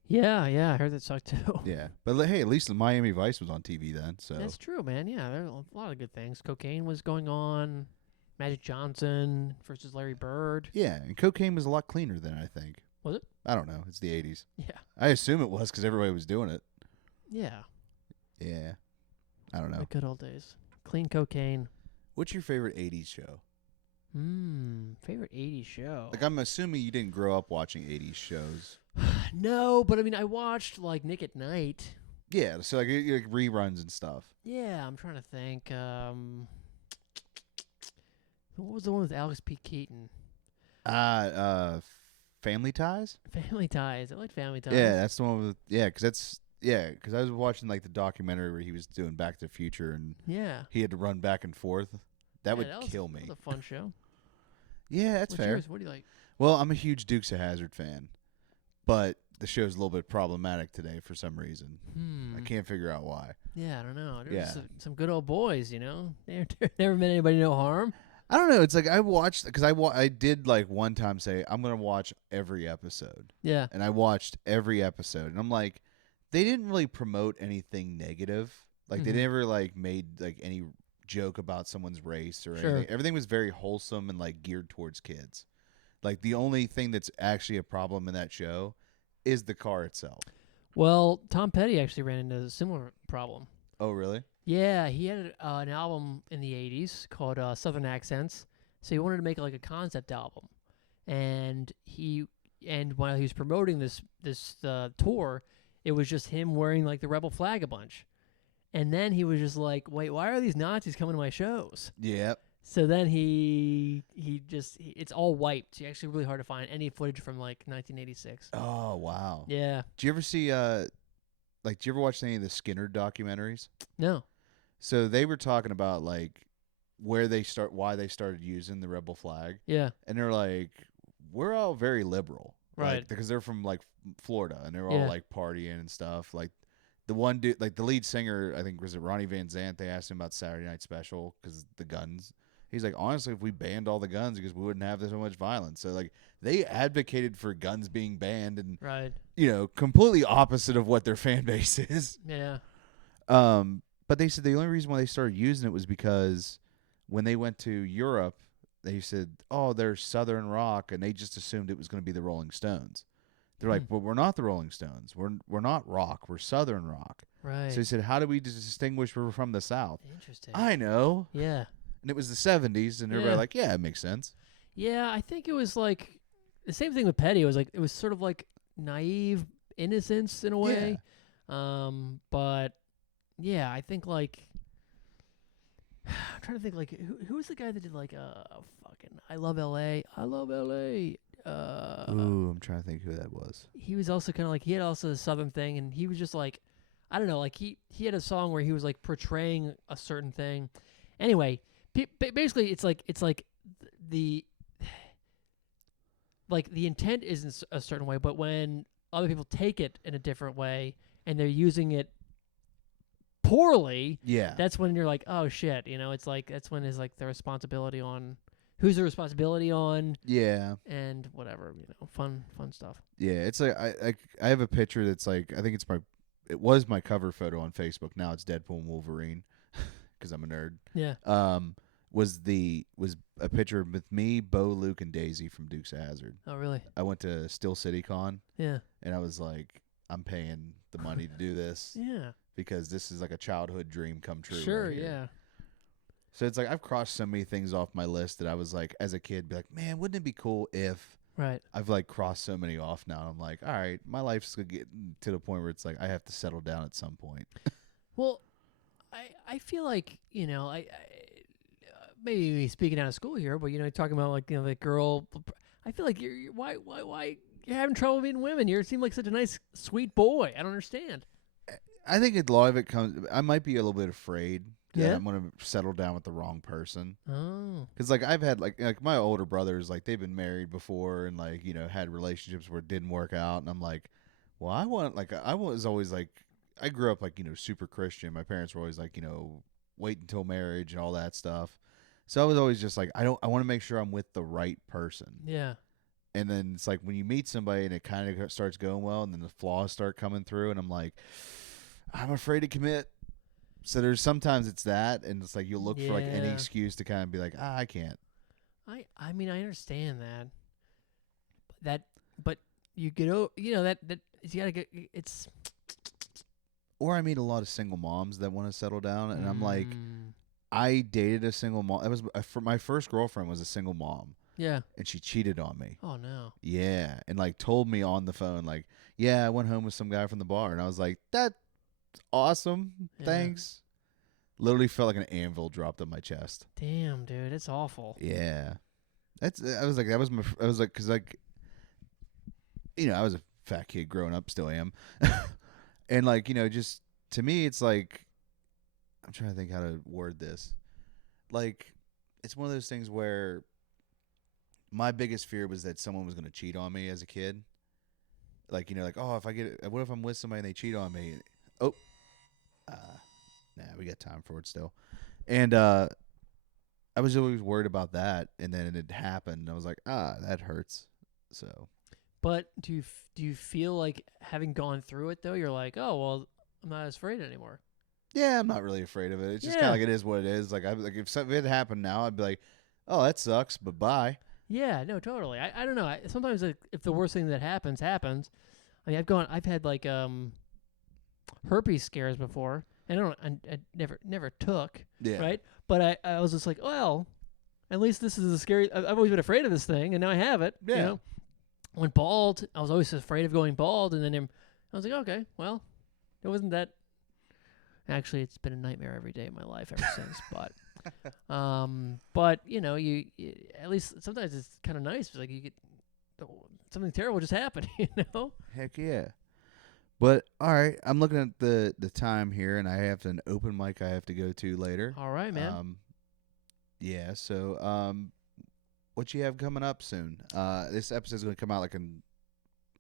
Yeah, I heard that sucked too. Yeah, but hey, at least the Miami Vice was on TV then. So that's true, man. Yeah, there are a lot of good things. Cocaine was going on. Magic Johnson versus Larry Bird. Yeah, and cocaine was a lot cleaner then, I think. Was it? I don't know. It's the 80s. Yeah. I assume it was because everybody was doing it. Yeah. Yeah. I don't know. The good old days. Clean cocaine. What's your favorite 80s show? Favorite 80s show? Like, I'm assuming you didn't grow up watching 80s shows. No, but I mean, I watched like Nick at Night. Yeah, so like reruns and stuff. Yeah, I'm trying to think. What was the one with Alex P. Keaton? Family Ties? Family Ties. I like Family Ties. Yeah, that's the one with, because I was watching like the documentary where he was doing Back to the Future, and he had to run back and forth. That would kill me. That was a fun show. Yeah, that's fair. What do you like? Well, I'm a huge Dukes of Hazzard fan, but the show's a little bit problematic today for some reason. I can't figure out why. Yeah, I don't know. There's some good old boys, They never meant anybody no harm. I don't know. It's like I watched, because I did like one time say I'm gonna watch every episode. Yeah. And I watched every episode, and I'm like, they didn't really promote anything negative. Like they never like made like any joke about someone's race or anything. Everything was very wholesome and like geared towards kids. Like the only thing that's actually a problem in that show is the car itself. Well, Tom Petty actually ran into a similar problem. Oh, really? Yeah, he had an album in the 80s called Southern Accents. So he wanted to make like a concept album. And while he was promoting this tour, it was just him wearing like the rebel flag a bunch. And then he was just like, wait, why are these Nazis coming to my shows? Yep. So then it's all wiped. It's actually really hard to find any footage from like 1986. Oh, wow. Yeah. Do you ever see, do you ever watch any of the Skinner documentaries? No. So they were talking about like why they started using the rebel flag. Yeah. And they're like, we're all very liberal. Right. Like, because they're from like Florida, and they're all like partying and stuff. Like the one dude, like the lead singer, I think was it Ronnie Van Zant. They asked him about Saturday Night Special because the guns. He's like, honestly, if we banned all the guns, because we wouldn't have so much violence. So like they advocated for guns being banned, and completely opposite of what their fan base is. Yeah. But they said the only reason why they started using it was because when they went to Europe, they said, oh, they're Southern rock, and they just assumed it was going to be the Rolling Stones. They're like, well, we're not the Rolling Stones. We're not rock. We're Southern rock. Right. So he said, how do we distinguish we're from the South? Interesting. I know. Yeah. And it was the 70s, and everybody like, yeah, it makes sense. Yeah, I think it was like the same thing with Petty. It was sort of like naive innocence in a way. Yeah. But yeah, I think like I'm trying to think like who was the guy that did like fucking I Love LA. Ooh, I'm trying to think who that was. He was also kind of like he had also a Southern thing, and he was just like I don't know, like he had a song where he was like portraying a certain thing. Anyway, basically it's like the intent is a certain way, but when other people take it in a different way and they're using it poorly, that's when you're like, oh shit, it's like that's when is like the responsibility on who's the responsibility on, and whatever, fun stuff. Yeah, it's like I have a picture that's like I think it was my cover photo on Facebook. Now it's Deadpool and Wolverine because I'm a nerd. Yeah. Was a picture with me, Bo, Luke, and Daisy from Dukes of Hazzard. Oh, really? I went to Steel City Con. Yeah. And I was like, I'm paying the money to do this Yeah. because this is like a childhood dream come true. Sure. right here. Yeah. So it's like I've crossed so many things off my list that I was like, as a kid, be like, man, wouldn't it be cool if Right. I've like crossed so many off now. I'm like, all right, my life's gonna get to the point where it's like I have to settle down at some point. Well, I feel like I maybe speaking out of school here, but talking about like the girl. I feel like you're why you're having trouble meeting women. You seem like such a nice, sweet boy. I don't understand. I think a lot of it comes. I might be a little bit afraid that Yeah? I'm gonna settle down with the wrong person. Oh. Because like I've had like my older brothers, like they've been married before and like had relationships where it didn't work out, and I'm like, well, I was always like, I grew up like super Christian. My parents were always like wait until marriage and all that stuff. So I was always just like, I want to make sure I'm with the right person. Yeah. And then it's like when you meet somebody and it kind of starts going well, and then the flaws start coming through, and I'm like, I'm afraid to commit. So there's sometimes it's that, and it's like you'll look for like any Yeah. excuse to kind of be like, I can't. I mean I understand but you get that you gotta get it's. Or I meet a lot of single moms that want to settle down, and I'm like, Mm, I dated a single mom. That was for my first girlfriend was a single mom, yeah. and she cheated on me. Oh no. Yeah, and like told me on the phone, like, yeah, I went home with some guy from the bar, and I was like, that's awesome, Yeah. thanks. Literally felt like an anvil dropped on my chest. Damn, dude, it's awful. Yeah, I was like, because like, I was a fat kid growing up, still am, and like, just to me, it's like, I'm trying to think how to word this. Like, it's one of those things where my biggest fear was that someone was going to cheat on me as a kid. Like, like, oh, what if I'm with somebody and they cheat on me? Oh, nah, we got time for it still. And I was always worried about that, and then it happened, and I was like, that hurts. So, But do you feel like having gone through it though, you're like, oh well, I'm not as afraid anymore. yeah, I'm not really afraid of it. It's just Yeah. kind of like it is what it is. Like, if something had happened now, I'd be like, oh, that sucks, but bye. Yeah, no, totally. I don't know. Sometimes if the worst thing that happens. I mean, I've had like herpes scares before, and I never took, Yeah. right? But I was just like, well, at least this is a scary. I've always been afraid of this thing, and now I have it. Yeah. When bald, I was always afraid of going bald, and then I was like, okay, well, it wasn't that. Actually, it's been a nightmare every day of my life ever since. But you at least sometimes it's kind of nice. It's like you get something terrible just happened. Heck yeah. But all right, I'm looking at the time here, and I have an open mic I have to go to later. All right, man. Yeah. So, what you have coming up soon? This episode's going to come out like in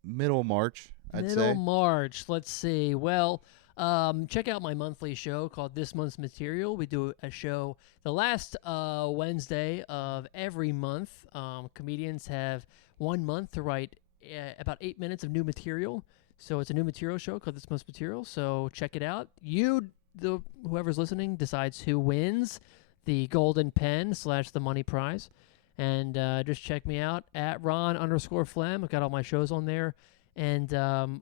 middle of March, I'd say. Middle March. Let's see. Well, check out my monthly show called This Month's Material. We do a show the last Wednesday of every month. Comedians have 1 month to write about 8 minutes of new material. So it's a new material show called This Month's Material. So check it out. Whoever's listening decides who wins the golden pen / the money prize. And just check me out at Ron_Flem. I've got all my shows on there. And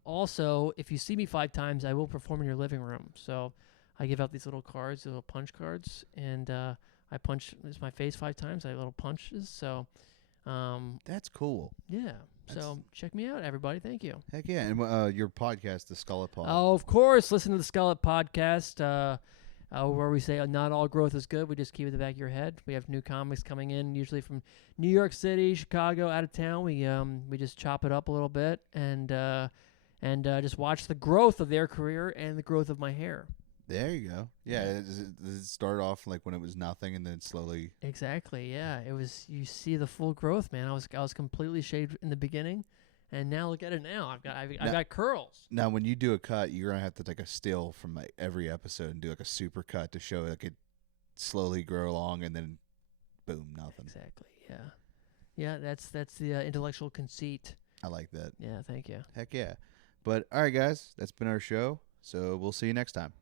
also, if you see me 5 times, I will perform in your living room. So I give out these little cards, little punch cards, and I punch my face 5 times. I have little punches. So That's cool. yeah. So check me out, everybody. Thank you. Heck yeah. And your podcast, the Skullet Pod. Oh, of course. Listen to the Skullet Podcast. Where we say not all growth is good. We just keep it in the back of your head. We have new comics coming in, usually from New York City, Chicago, out of town. We just chop it up a little bit and just watch the growth of their career and the growth of my hair. There you go. Yeah. Does it start off like when it was nothing and then slowly? Exactly. Yeah. It was. You see the full growth, man. I was completely shaved in the beginning, and now look at it now. I've got curls. Now, when you do a cut, you're going to have to take a still from like every episode and do like a super cut to show like it slowly grow along and then boom, nothing. Exactly. Yeah. Yeah. That's the intellectual conceit. I like that. Yeah. Thank you. Heck yeah. But all right, guys, that's been our show. So we'll see you next time.